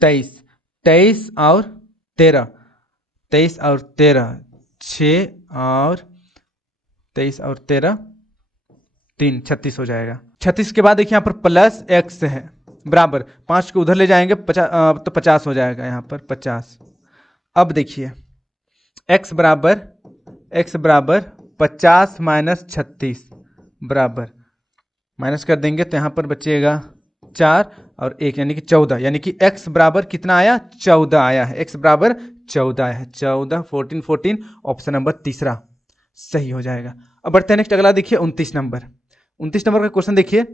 23, 23 और 13, 23 और 13 6 और 23 और 13 3, 36 हो जाएगा। 36 के बाद देखिए यहाँ पर प्लस x है बराबर 5 को उधर ले जाएंगे 50 तो 50 हो जाएगा, यहाँ पर 50। अब देखिए x बराबर 50 माइनस 36 बराबर माइनस कर देंगे तो यहाँ पर बचेगा 4 और 1 यानी कि 14, यानी कि x बराबर कितना आया, 14 आया है। x बराबर 14 आया है, 14 14 14, ऑप्शन नंबर तीसरा सही हो जाएगा। अब बढ़ते हैं नेक्स्ट, अगला देखिए 29 नंबर। 29 नंबर का क्वेश्चन देखिए,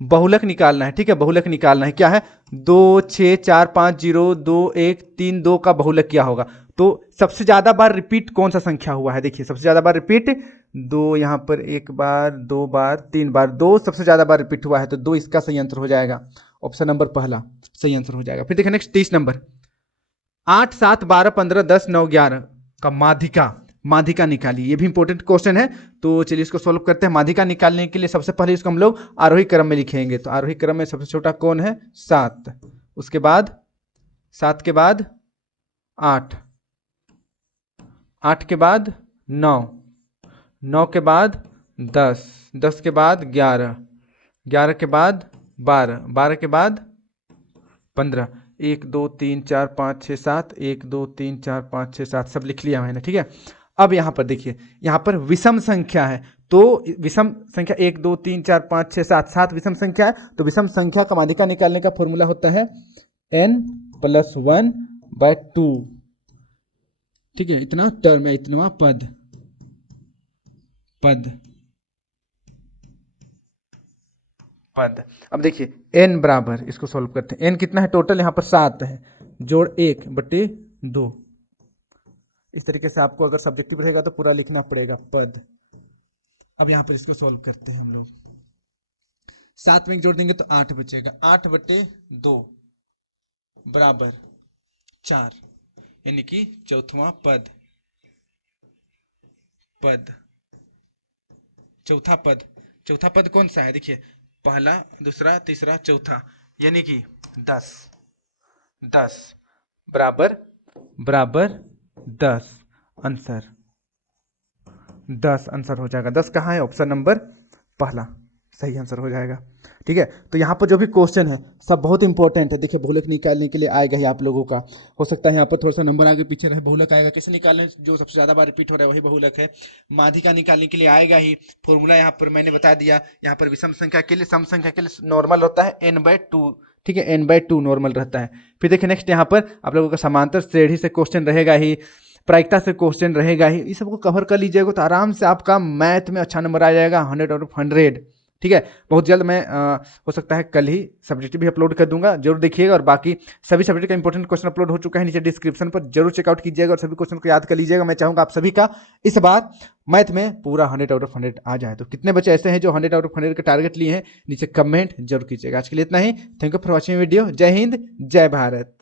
बहुलक निकालना है। ठीक है, बहुलक निकालना है। क्या है, 2 6 4 5 0 2 1 3 2 का बहुलक क्या होगा। तो सबसे ज्यादा बार रिपीट कौन सा संख्या हुआ है, देखिए सबसे ज्यादा बार रिपीट 2, यहाँ पर 1 बार 2 बार 3 बार, 2 सबसे ज्यादा बार रिपीट हुआ है तो 2 इसका सही आंसर हो जाएगा, ऑप्शन नंबर पहला सही आंसर हो जाएगा। फिर देखिए नेक्स्ट 30 नंबर, 8 7 12 15 10 9 11 का माध्यिका निकालिए। ये भी इंपॉर्टेंट क्वेश्चन है, तो चलिए इसको सॉल्व करते हैं। माध्यिका निकालने के लिए सबसे पहले इसको हम लोग आरोही क्रम में लिखेंगे। तो आरोही क्रम में सबसे छोटा कौन है, 7, उसके बाद 7 के बाद 8, 8 के बाद 9, 9 के बाद 10, 10 के बाद 11, 11 के बाद 12, 12 के बाद 15, 1 2 3 4 5 6 7, 1 2 3 4 5 6 7 सब लिख लिया मैंने। ठीक है, अब यहाँ पर देखिए, यहाँ पर विषम संख्या है, तो विषम संख्या 1 2 3 4 5 6 7 7 विषम संख्या है, तो विषम संख्या का माध्यिका निकालने का फॉर्मूला होता है n+1/2। ठीक है, इतना टर्म है, इतना पद अब देखिए n बराबर, इसको सॉल्व करते हैं। n कितना है टोटल, यहाँ पर 7 है, जोड़ 1/2। इस तरीके से आपको अगर सब्जेक्टिव रहेगा तो पूरा लिखना पड़ेगा पद। अब यहाँ पर इसको सॉल्व करते हैं हम लोग, 7 में जोड़ देंगे तो 8 बचेगा, 8/2 बराबर 4, यानी कि चौथा पद कौन सा है, देखिए पहला दूसरा तीसरा चौथा, यानी कि 10 बराबर 10 आंसर, 10 आंसर हो जाएगा। 10 कहाँ है, ऑप्शन नंबर पहला सही आंसर हो जाएगा। ठीक है, तो यहाँ पर जो भी क्वेश्चन है सब बहुत इंपॉर्टेंट है। देखिए बहुलक निकालने के लिए आएगा ही आप लोगों का, हो सकता है यहाँ पर थोड़ा सा नंबर आगे पीछे रहे, बहुलक आएगा। कैसे निकालने, जो सबसे ज्यादा बार रिपीट हो रहा है वही बहुलक है। माध्यिका निकालने के लिए आएगा ही, फॉर्मूला यहाँ पर मैंने बता दिया। यहाँ पर विषम संख्या के लिए, सम संख्या के लिए नॉर्मल होता है n/2। ठीक है, n/2 नॉर्मल रहता है। फिर देखिए नेक्स्ट, यहाँ पर आप लोगों का समांतर श्रेणी से क्वेश्चन रहेगा ही, प्रायिकता से क्वेश्चन रहेगा ही, ये सबको कवर कर लीजिएगा तो आराम से आपका मैथ में अच्छा नंबर आ जाएगा, 100/100। ठीक है, बहुत जल्द मैं हो सकता है कल ही सब्जेक्ट भी अपलोड कर दूंगा, जरूर देखिएगा। और बाकी सभी सब्जेक्ट का इंपॉर्टेंट क्वेश्चन अपलोड हो चुका है नीचे डिस्क्रिप्शन पर, जरूर चेकआउट कीजिएगा और सभी क्वेश्चन को याद कर लीजिएगा। मैं चाहूंगा आप सभी का इस बार मैथ में पूरा 100/100 आ जाए। तो कितने बच्चे ऐसे हैं जो 100/100 का टारगेट लिए हैं, नीचे कमेंट जरूर कीजिएगा। आज के लिए इतना ही, thank you for watching video. जय हिंद, जय भारत।